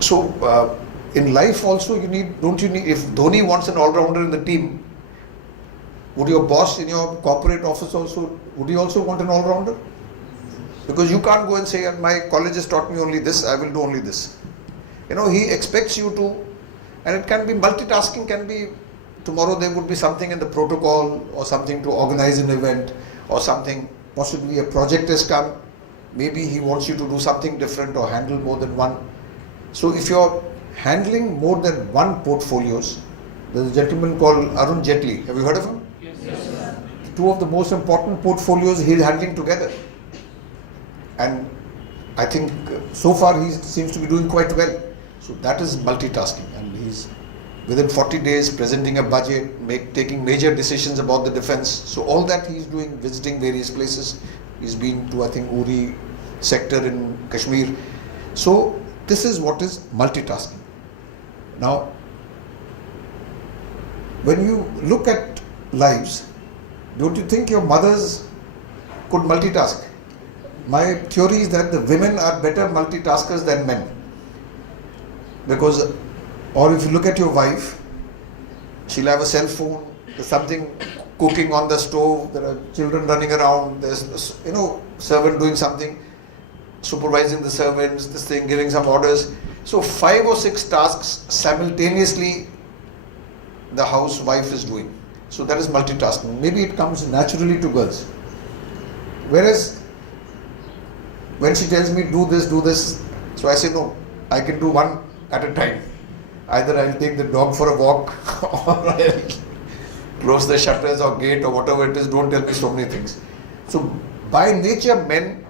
So, in life also don't you need, if Dhoni wants an all-rounder in the team, would your boss in your corporate office also, would he also want an all-rounder? Because you can't go and say, my college has taught me only this, I will do only this. He expects you to, and it can be multitasking, can be, tomorrow there would be something in the protocol or something to organize an event or something, possibly a project has come, maybe he wants you to do something different or handle more than one. So if you're handling more than one portfolios, there's a gentleman called Arun Jaitley. Have you heard of him? Yes, sir. Two of the most important portfolios he's handling together. And I think so far he seems to be doing quite well. So that is multitasking, and he's within 40 days presenting a budget, taking major decisions about the defense. So all that he's doing, visiting various places. He's been to, I think, Uri sector in Kashmir. So this is what is multitasking. Now, when you look at lives, don't you think your mothers could multitask? My theory is that the women are better multitaskers than men. Because, or if you look at your wife, she'll have a cell phone, there's something cooking on the stove, there are children running around, there's, servant doing something, supervising the servants, this thing, giving some orders. So 5 or 6 tasks simultaneously the housewife is doing. So that is multitasking. Maybe it comes naturally to girls. Whereas when she tells me do this, so I say no, I can do one at a time. Either I'll take the dog for a walk or I'll close the shutters or gate or whatever it is. Don't tell me so many things. So by nature, men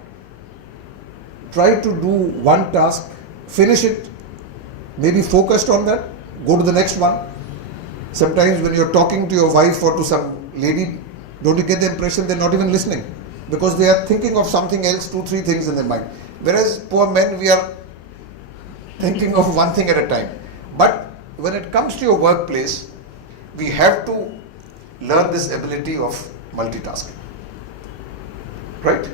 try to do one task, finish it, maybe focused on that, go to the next one. Sometimes when you're talking to your wife or to some lady, don't you get the impression they're not even listening? Because they are thinking of something else, 2-3 things in their mind. Whereas poor men, we are thinking of one thing at a time. But when it comes to your workplace, we have to learn this ability of multitasking. Right?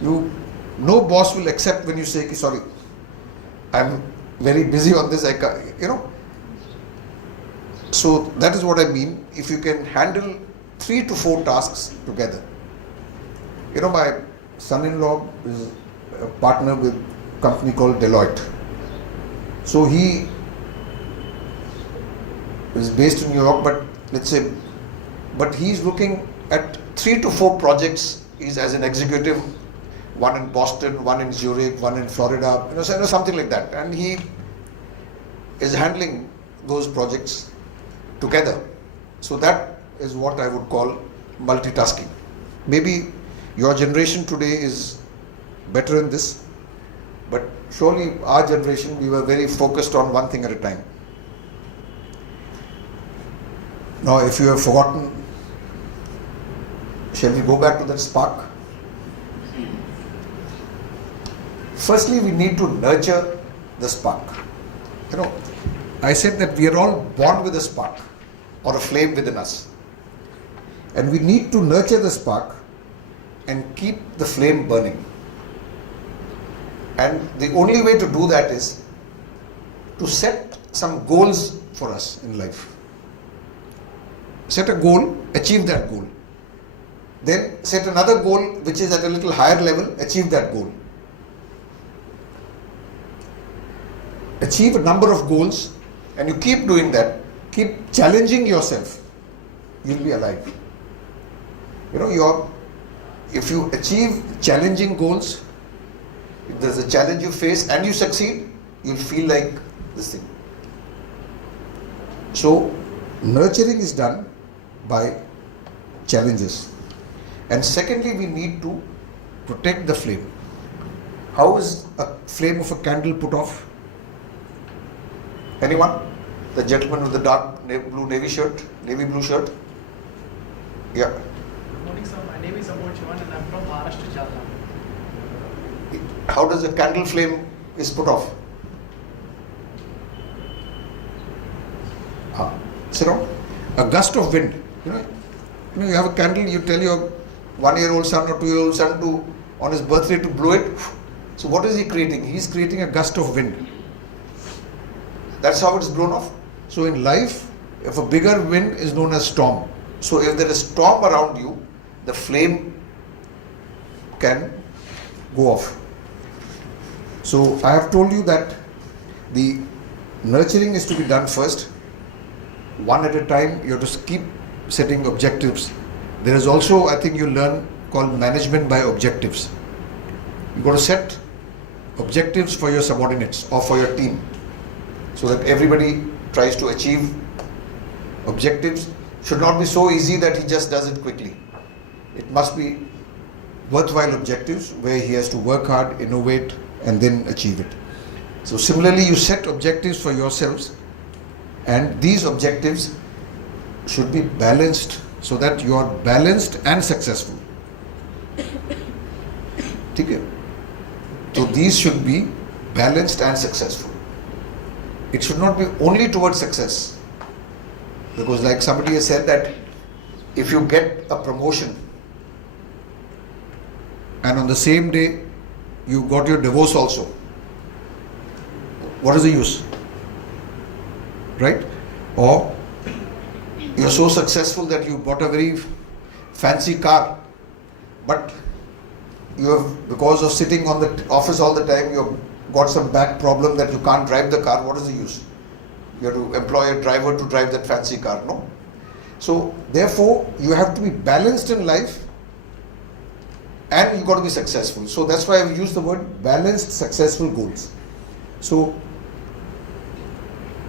No boss will accept when you say, sorry, I'm very busy on this, I can't, So that is what I mean. If you can handle 3 to 4 tasks together. My son-in-law is a partner with a company called Deloitte. So he is based in New York, but he's looking at 3 to 4 projects. He's as an executive, one in Boston, one in Zurich, one in Florida, something like that. And he is handling those projects together. So that is what I would call multitasking. Maybe your generation today is better in this, but surely our generation, we were very focused on one thing at a time. Now, if you have forgotten, shall we go back to that spark? Firstly, we need to nurture the spark. I said that we are all born with a spark or a flame within us. And we need to nurture the spark and keep the flame burning. And the only way to do that is to set some goals for us in life. Set a goal, achieve that goal. Then set another goal which is at a little higher level, achieve that goal. Achieve a number of goals and you keep doing that, keep challenging yourself, you'll be alive. If you achieve challenging goals, if there's a challenge you face and you succeed, you'll feel like this thing. So, nurturing is done by challenges. And secondly, we need to protect the flame. How is a flame of a candle put off? Anyone? The gentleman with the dark blue navy blue shirt? Yeah. Good morning, sir. My name is Amol Chavan and I'm from Maharashtra, Jalna. How does a candle flame is put off? Sit down. A gust of wind. You have a candle, you tell your 1-year-old son or 2-year-old son on his birthday to blow it. So what is he creating? He's creating a gust of wind. That's how it's blown off. So in life, if a bigger wind is known as storm. So if there is storm around you, the flame can go off. So I have told you that the nurturing is to be done first. One at a time, you have to keep setting objectives. There is also, I think you learn, called management by objectives. You've got to set objectives for your subordinates or for your team so that everybody tries to achieve objectives. Should not be so easy that he just does it quickly. It must be worthwhile objectives where he has to work hard, innovate, and then achieve it. So similarly, you set objectives for yourselves, and these objectives should be balanced so that you are balanced and successful. Okay? So these should be balanced and successful. It should not be only towards success. Because like somebody has said that if you get a promotion and on the same day you got your divorce also, what is the use? Right? Or you're so successful that you bought a very fancy car, but you have, because of sitting on the office all the time, you've got some back problem that you can't drive the car. What is the use? You have to employ a driver to drive that fancy car, no? So therefore you have to be balanced in life and you've got to be successful. So that's why I've used the word balanced successful goals. So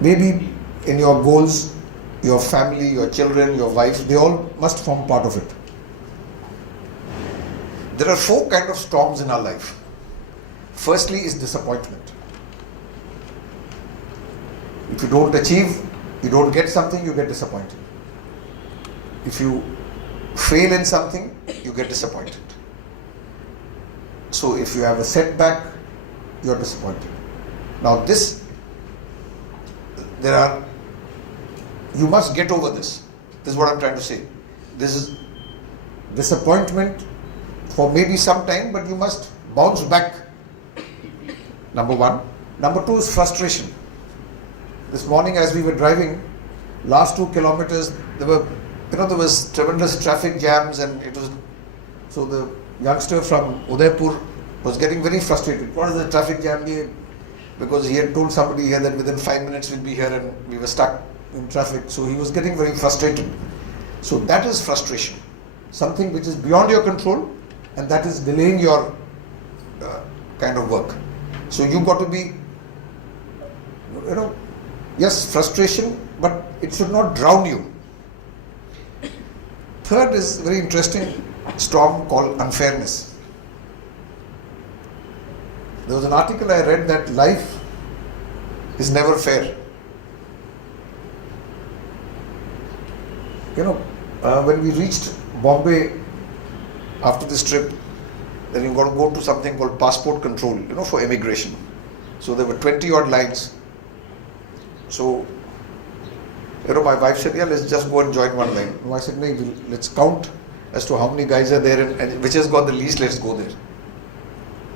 maybe in your goals, your family, your children, your wife, they all must form part of it. There are 4 kinds of storms in our life. Firstly is disappointment. If you don't achieve, you don't get something, you get disappointed. If you fail in something, you get disappointed. So if you have a setback, you're disappointed. Now this you must get over this. This is what I'm trying to say. This is disappointment for maybe some time, but you must bounce back. Number one. Number two is frustration. This morning as we were driving, last 2 kilometers, there was tremendous traffic jams, and so the youngster from Udaipur was getting very frustrated. What is the traffic jam here? Because he had told somebody here that within 5 minutes we'll be here, and we were stuck in traffic. So he was getting very frustrated. So that is frustration. Something which is beyond your control, and that is delaying your kind of work. So you got to be, yes, frustration, but it should not drown you. Third is very interesting storm called unfairness. There was an article I read that life is never fair. When we reached Bombay after this trip, then you got to go to something called passport control, for immigration. So there were 20 odd lines. So, my wife said, yeah, let's just go and join one line. No, I said, no, let's count as to how many guys are there, and which has got the least, let's go there.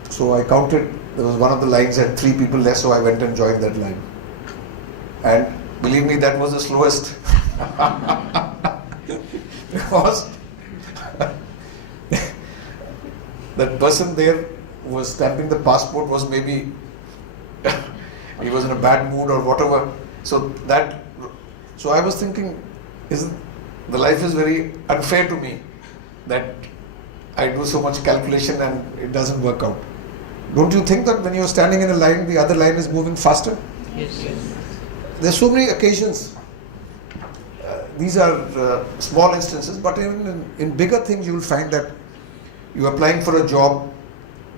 So I counted, there was one of the lines had 3 people less, so I went and joined that line. And believe me, that was the slowest. Because that person there who was stamping the passport was maybe he was in a bad mood or whatever. So I was thinking, the life is very unfair to me that I do so much calculation and it doesn't work out. Don't you think that when you're standing in a line, the other line is moving faster? Yes. There's so many occasions. These are small instances, but even in bigger things you will find that you're applying for a job,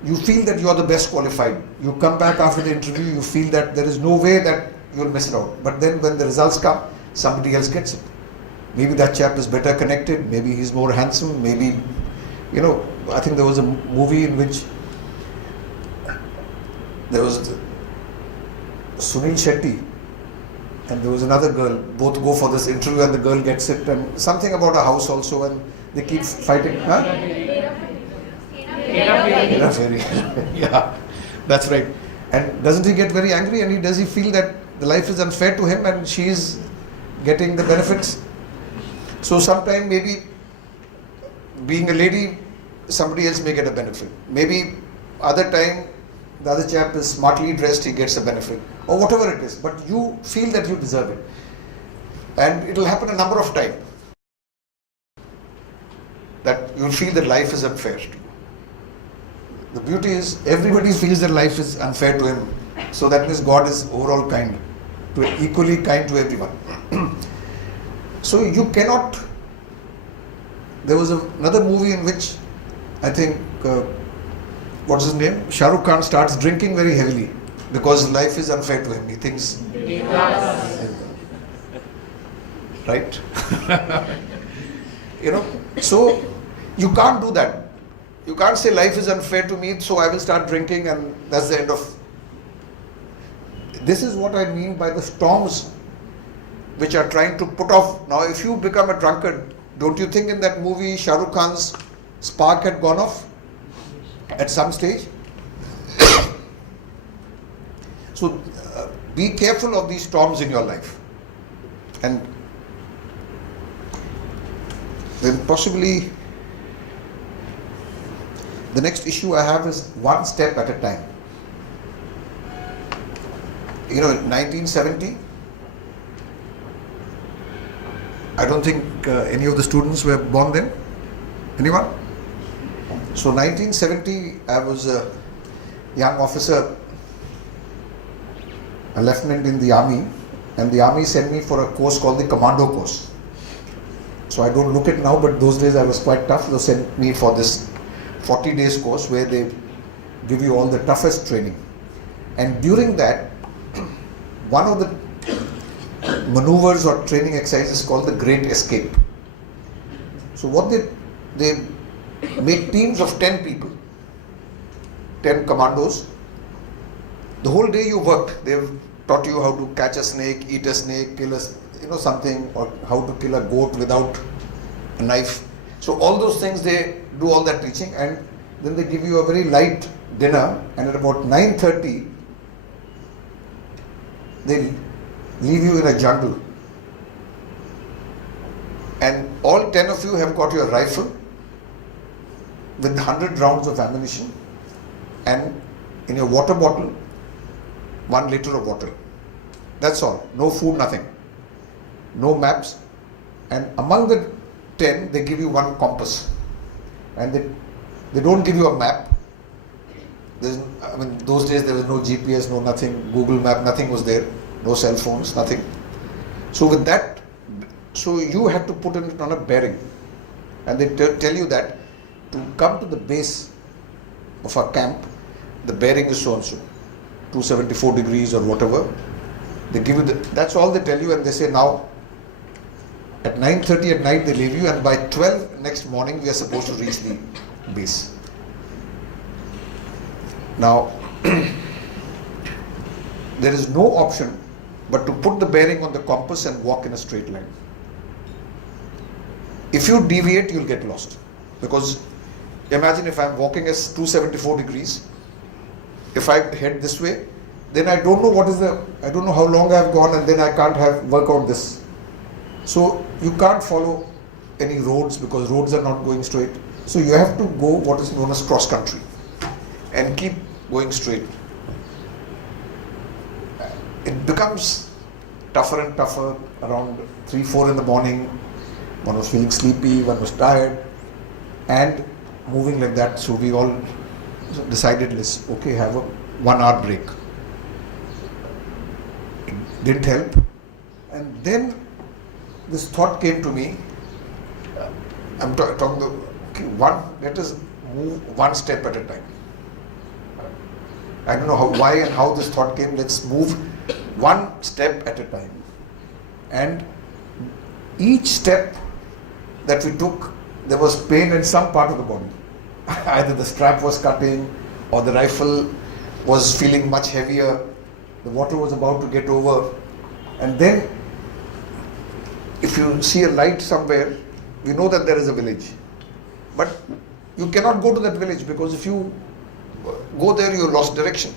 you feel that you are the best qualified. You come back after the interview, you feel that there is no way that you'll miss it out. But then when the results come, somebody else gets it. Maybe that chap is better connected, maybe he's more handsome, maybe, I think there was a movie in which there was Sunil Shetty and there was another girl, both go for this interview and the girl gets it, and something about a house also, and they keep fighting. Huh? Hera Fairy. Yeah, that's right. And doesn't he get very angry, and does he feel that the life is unfair to him and she is getting the benefits? So sometime maybe being a lady, somebody else may get a benefit. Maybe other time the other chap is smartly dressed, he gets a benefit, or whatever it is, but you feel that you deserve it. And it will happen a number of times that you will feel that life is unfair to you. The beauty is everybody feels that life is unfair to him, so that means God is overall kind, equally kind to everyone. So you cannot. There was another movie in which I think what's his name? Shah Rukh Khan starts drinking very heavily because life is unfair to him. He thinks, right? So you can't do that. You can't say life is unfair to me, so I will start drinking and that's the end of. This is what I mean by the storms which are trying to put off. Now if you become a drunkard, don't you think in that movie Shah Rukh Khan's spark had gone off at some stage? So be careful of these storms in your life. And then possibly the next issue I have is one step at a time. In 1970, I don't think any of the students were born then. Anyone? So 1970, I was a young officer, a lieutenant in the army, and the army sent me for a course called the commando course. So I don't look it now, but those days I was quite tough. They sent me for this 40 days course where they give you all the toughest training. And during that, one of the maneuvers or training exercises is called the Great Escape. So what they made teams of 10 people, 10 commandos. The whole day you worked. They taught you how to catch a snake, eat a snake, kill a, something, or how to kill a goat without a knife. So all those things, they do all that teaching, and then they give you a very light dinner, and at about 9:30 they leave you in a jungle, and all 10 of you have got your rifle with 100 rounds of ammunition, and in your water bottle 1 liter of water. That's all. No food, nothing. No maps. And among the 10, they give you 1 compass, and they don't give you a map. Those days there was no GPS, no nothing, Google Map, nothing was there, no cell phones, nothing. So with that, so you had to put it on a bearing, and they tell you that to come to the base of a camp, the bearing is so and so, 274 degrees or whatever. They give you that's all they tell you, and they say now at 9:30 at night they leave you, and by 12 next morning we are supposed to reach the base. Now there is no option but to put the bearing on the compass and walk in a straight line. If you deviate, you'll get lost, because imagine if I'm walking as 274 degrees, if I head this way, then I don't know I don't know how long I've gone, and then I can't work out this. So you can't follow any roads, because roads are not going straight. So you have to go what is known as cross country and keep going straight. It becomes tougher and tougher around 3-4 in the morning. One was feeling sleepy, one was tired, and moving like that. So we all decided, let's have a 1 hour break. It didn't help, and then this thought came to me. I'm talking let us move 1 step at a time. I don't know why and how this thought came. Let's move 1 step at a time, and each step that we took, there was pain in some part of the body. Either the strap was cutting, or the rifle was feeling much heavier, the water was about to get over. And then if you see a light somewhere, you know that there is a village, but you cannot go to that village, because if you go there, you lost direction.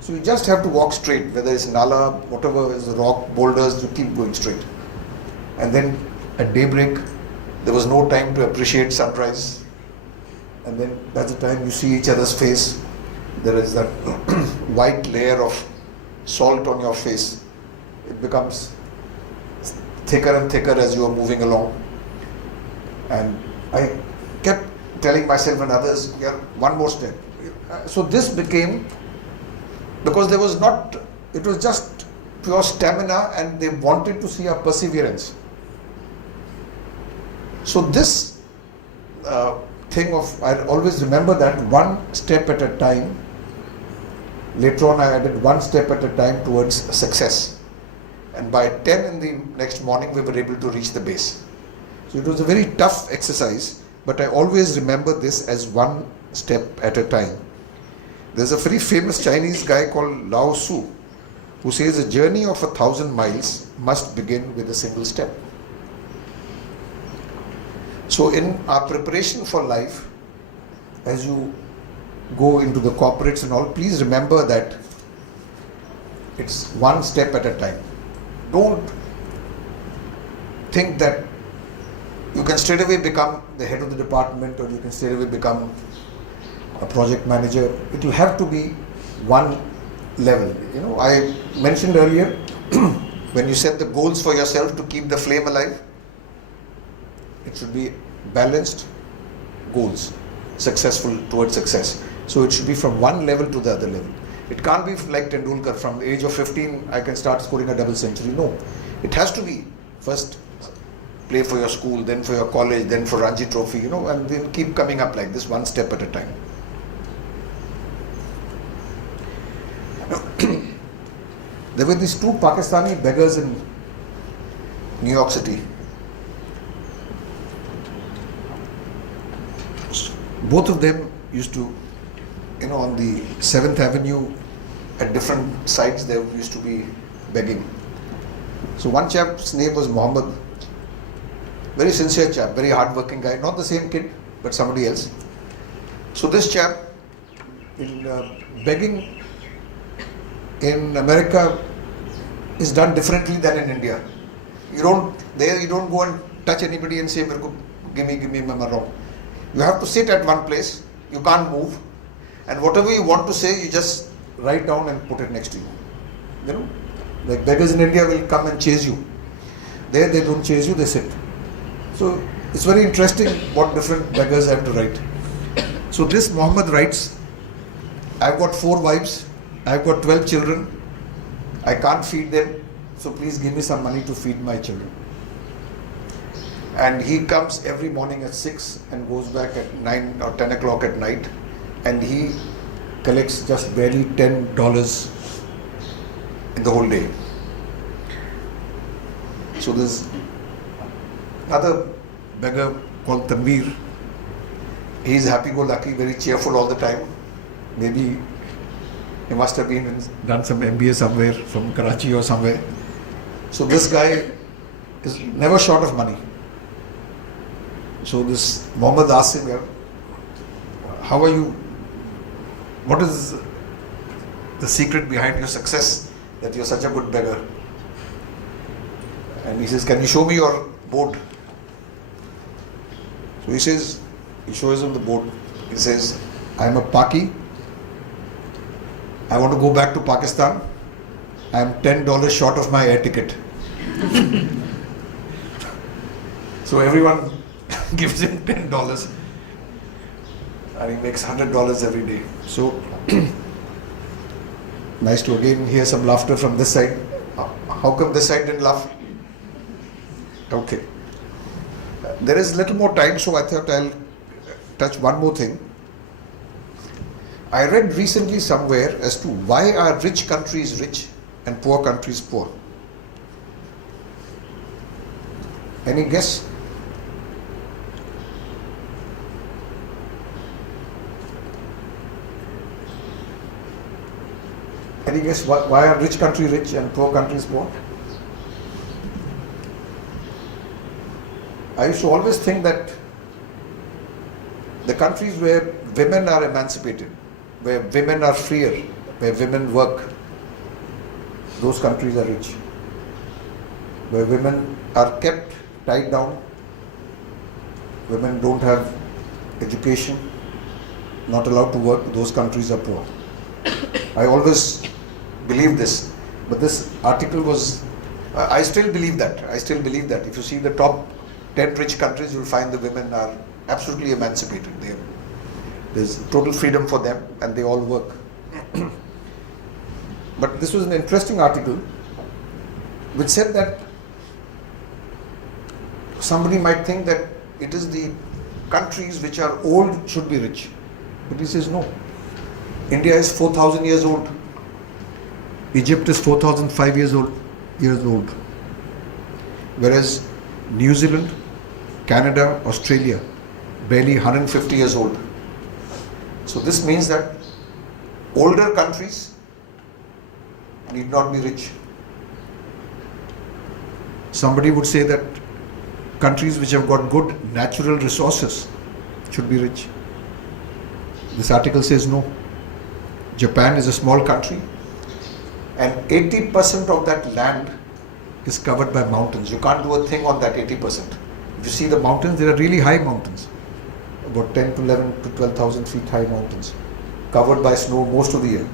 So you just have to walk straight, whether it's nala, whatever is the rock, boulders, you keep going straight. And then at daybreak, there was no time to appreciate sunrise, and then that's the time you see each other's face. There is that white layer of salt on your face. It becomes thicker and thicker as you are moving along. And I kept telling myself and others, 1 more step. So this became, because it was just pure stamina, and they wanted to see our perseverance. So this thing of, I always remember that 1 step at a time. Later on I added 1 step at a time towards success. And by 10 in the next morning, we were able to reach the base. So it was a very tough exercise, but I always remember this as 1 step at a time. There's a very famous Chinese guy called Lao Tzu, who says a journey of 1,000 miles must begin with a single step. So in our preparation for life, as you go into the corporates and all, please remember that it's 1 step at a time. Don't think that you can straight away become the head of the department, or you can straight away become a project manager. It will have to be 1 level. I mentioned earlier, when you set the goals for yourself to keep the flame alive, it should be balanced goals, successful towards success. So it should be from 1 level to the other level. It can't be like Tendulkar, from the age of 15 I can start scoring a double century. No, it has to be first play for your school, then for your college, then for Ranji Trophy, and then keep coming up like this, 1 step at a time. There were these 2 Pakistani beggars in New York City. Both of them used to, on the 7th Avenue, at different sites, there used to be begging. So one chap's name was Muhammad. Very sincere chap, very hard-working guy. Not the same kid, but somebody else. So this chap, in begging in America, is done differently than in India. You don't go and touch anybody and say, give me, I'm wrong. You have to sit at one place. You can't move. And whatever you want to say, you just write down and put it next to you. You know, like beggars in India will come and chase you. There they don't chase you, they sit. So it's very interesting what different beggars have to write. So this Muhammad writes, I've got 4 wives, I've got 12 children, I can't feed them, so please give me some money to feed my children. And he comes every morning at 6 and goes back at 9 or 10 o'clock at night, and he collects just barely $10 in the whole day. So there's another beggar called Tanveer. He's happy-go-lucky, very cheerful all the time. Maybe he must have been done some MBA somewhere from Karachi or somewhere. So this guy is never short of money. So this Muhammad asks him, how are you? What is the secret behind your success that you're such a good beggar? And he says, can you show me your board? So he shows him the board. He says, I'm a Paki. I want to go back to Pakistan. I am $10 short of my air ticket. So everyone gives him $10 and he makes $100 every day. So nice to again hear some laughter from this side. How come this side didn't laugh? Okay. There is little more time, so I thought I'll touch one more thing. I read recently somewhere as to why are rich countries rich and poor countries poor. Any guess? Any guess why are rich countries rich and poor countries poor? I used to always think that the countries where women are emancipated, where women are freer, where women work, those countries are rich. Where women are kept tied down, women don't have education, not allowed to work, those countries are poor. I always believed this, but this article was, I still believe that. If you see the top 10 rich countries, you will find the women are absolutely emancipated. There's total freedom for them and they all work. But this was an interesting article which said that somebody might think that it is the countries which are old should be rich. But he says no. India is 4,000 years old. Egypt is 4,005 years old. Whereas New Zealand, Canada, Australia, barely 150 years old. So this means that older countries need not be rich. Somebody would say that countries which have got good natural resources should be rich. This article says no. Japan is a small country and 80% of that land is covered by mountains. You can't do a thing on that 80%. If you see the mountains, they are really high mountains, about 10 to 11 to 12,000 feet high mountains, covered by snow most of the year.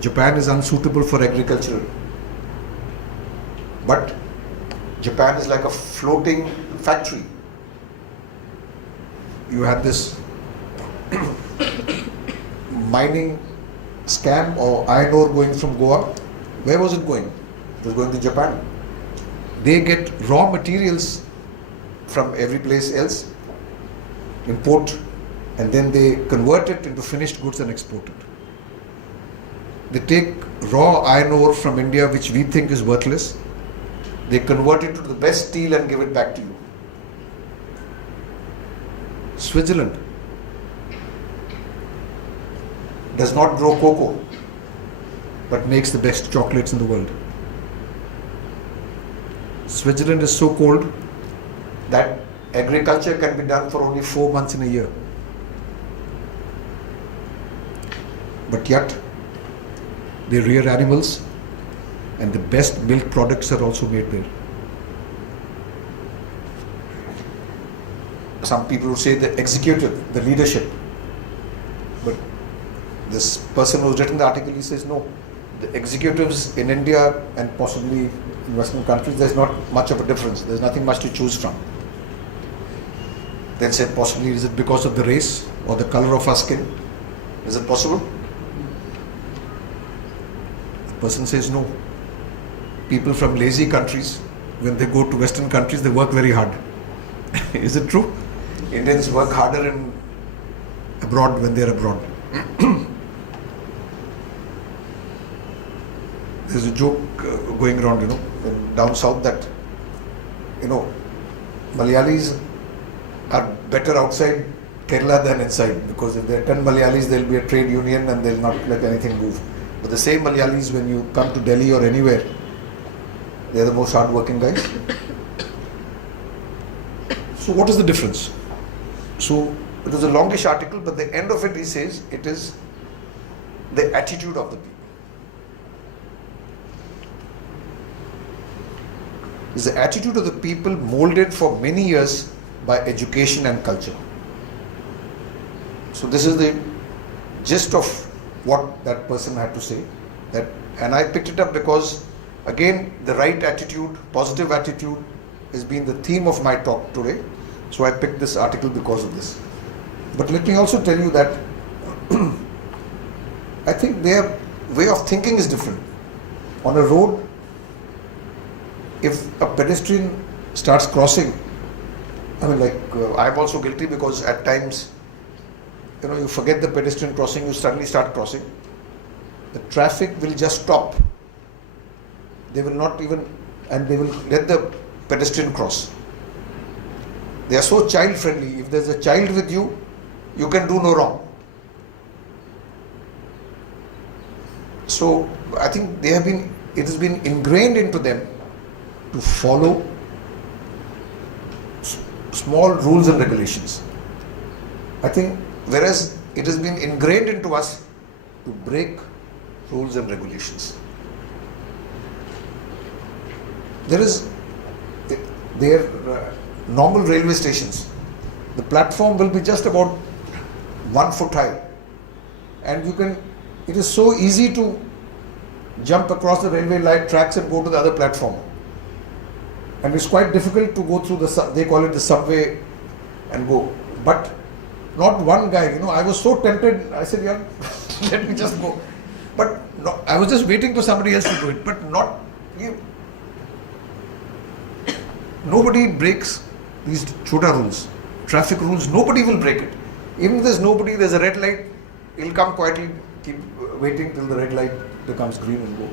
Japan is unsuitable for agriculture, but Japan is like a floating factory. You had this mining scam or iron ore going from Goa. Where was it going? It was going to Japan. They get raw materials from every place else, import, and then they convert it into finished goods and export it. They take raw iron ore from India, which we think is worthless. They convert it to the best steel and give it back to you. Switzerland does not grow cocoa, but makes the best chocolates in the world. Switzerland is so cold that agriculture can be done for only 4 months in a year. But yet, they rear animals and the best milk products are also made there. Some people would say the executive, the leadership. But this person who's written the article, he says no. The executives in India and possibly in Western countries, there's not much of a difference. There's nothing much to choose from. Then said possibly is it because of the race or the color of our skin? Is it possible? The person says no. People from lazy countries, when they go to Western countries, they work very hard. Is it true? Indians work harder abroad when they're abroad. There's a joke going around, down south that, Malayalis are better outside Kerala than inside, because if there are 10 Malayalis, there'll be a trade union and they'll not let anything move. But the same Malayalis, when you come to Delhi or anywhere, they're the most hard-working guys. So what is the difference? So it was a longish article, but the end of it, he says, it is the attitude of the people. It's the attitude of the people molded for many years by education and culture. So this is the gist of what that person had to say. And I picked it up because, again, the right attitude, positive attitude, has been the theme of my talk today. So I picked this article because of this. But let me also tell you that I think their way of thinking is different. On a road, if a pedestrian starts crossing, I'm also guilty, because at times, you forget the pedestrian crossing, you suddenly start crossing. The traffic will just stop. They will not even, and they will let the pedestrian cross. They are so child friendly. If there's a child with you, you can do no wrong. So I think it has been ingrained into them to follow small rules and regulations. I think, whereas it has been ingrained into us to break rules and regulations. Their normal railway stations, the platform will be just about 1 foot high, and it is so easy to jump across the railway line tracks and go to the other platform. And it's quite difficult to go through they call it the subway and go. But not one guy, I was so tempted, I said, yeah, let me just go. But no, I was just waiting for somebody else to do it, but not, nobody breaks these chota rules, traffic rules, nobody will break it. Even if there's nobody, there's a red light, he'll come quietly, keep waiting till the red light becomes green and go.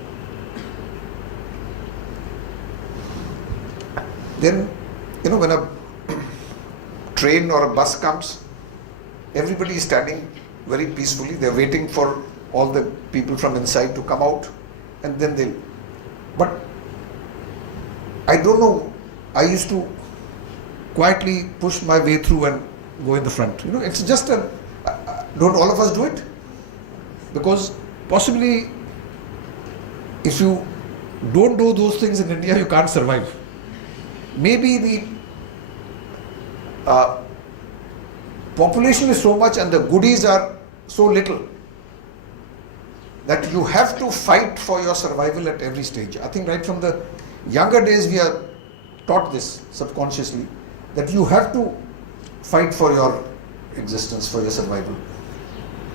Then, when a train or a bus comes, everybody is standing very peacefully. They're waiting for all the people from inside to come out, and then but I don't know, I used to quietly push my way through and go in the front. It's just don't all of us do it? Because possibly if you don't do those things in India, you can't survive. Maybe the population is so much and the goodies are so little that you have to fight for your survival at every stage. I think right from the younger days we are taught this subconsciously, that you have to fight for your existence, for your survival.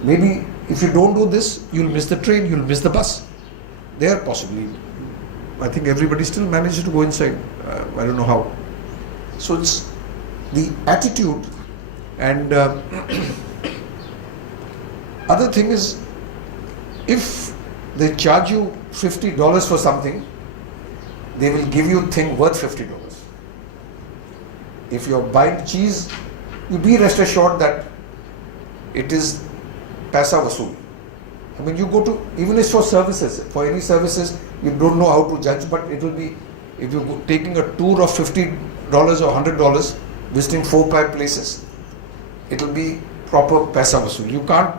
Maybe if you don't do this, you'll miss the train, you'll miss the bus. There possibly, I think everybody still manages to go inside. I don't know how. So it's the attitude. And other thing is, if they charge you $50 for something, they will give you a thing worth $50. If you're buying cheese, you be rest assured that it is paisa vasool. I mean, you go to, even if for services, for any services, you don't know how to judge, but it will be, if you're taking a tour of $50 or $100, visiting 4-5 places, it will be proper paisa vasool. You can't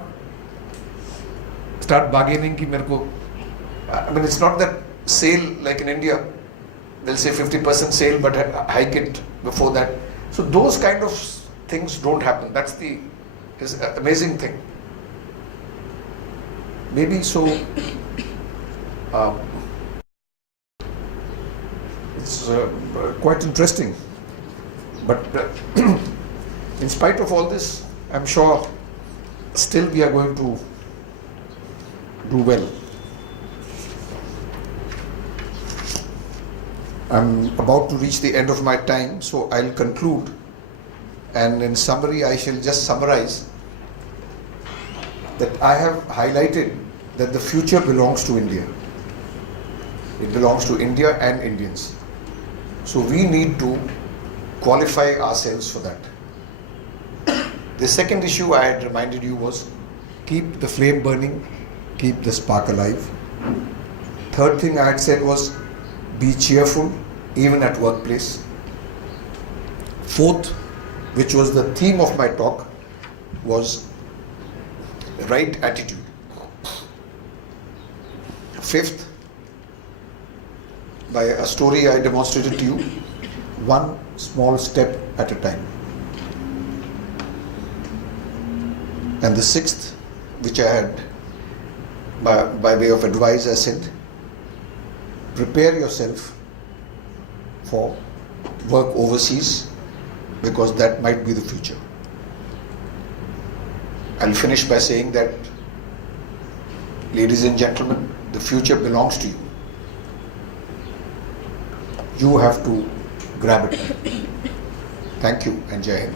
start bargaining ki mere ko, I mean, it's not that sale like in India, they'll say 50% sale but hike it before that. So those kind of things don't happen. That's the amazing thing. Maybe so it's quite interesting. But in spite of all this, I'm sure still we are going to do well. I'm about to reach the end of my time, so I'll conclude. And in summary, I shall just summarize that I have highlighted that the future belongs to India. It belongs to India and Indians. So we need to qualify ourselves for that. The second issue I had reminded you was keep the flame burning, keep the spark alive. Third thing I had said was be cheerful even at workplace. Fourth, which was the theme of my talk, was right attitude. Fifth, by a story I demonstrated to you, one small step at a time. And the sixth, which I had by way of advice, I said, prepare yourself for work overseas because that might be the future. I'll finish by saying that, ladies and gentlemen, the future belongs to you. You have to grab it. Thank you and Jai Hind.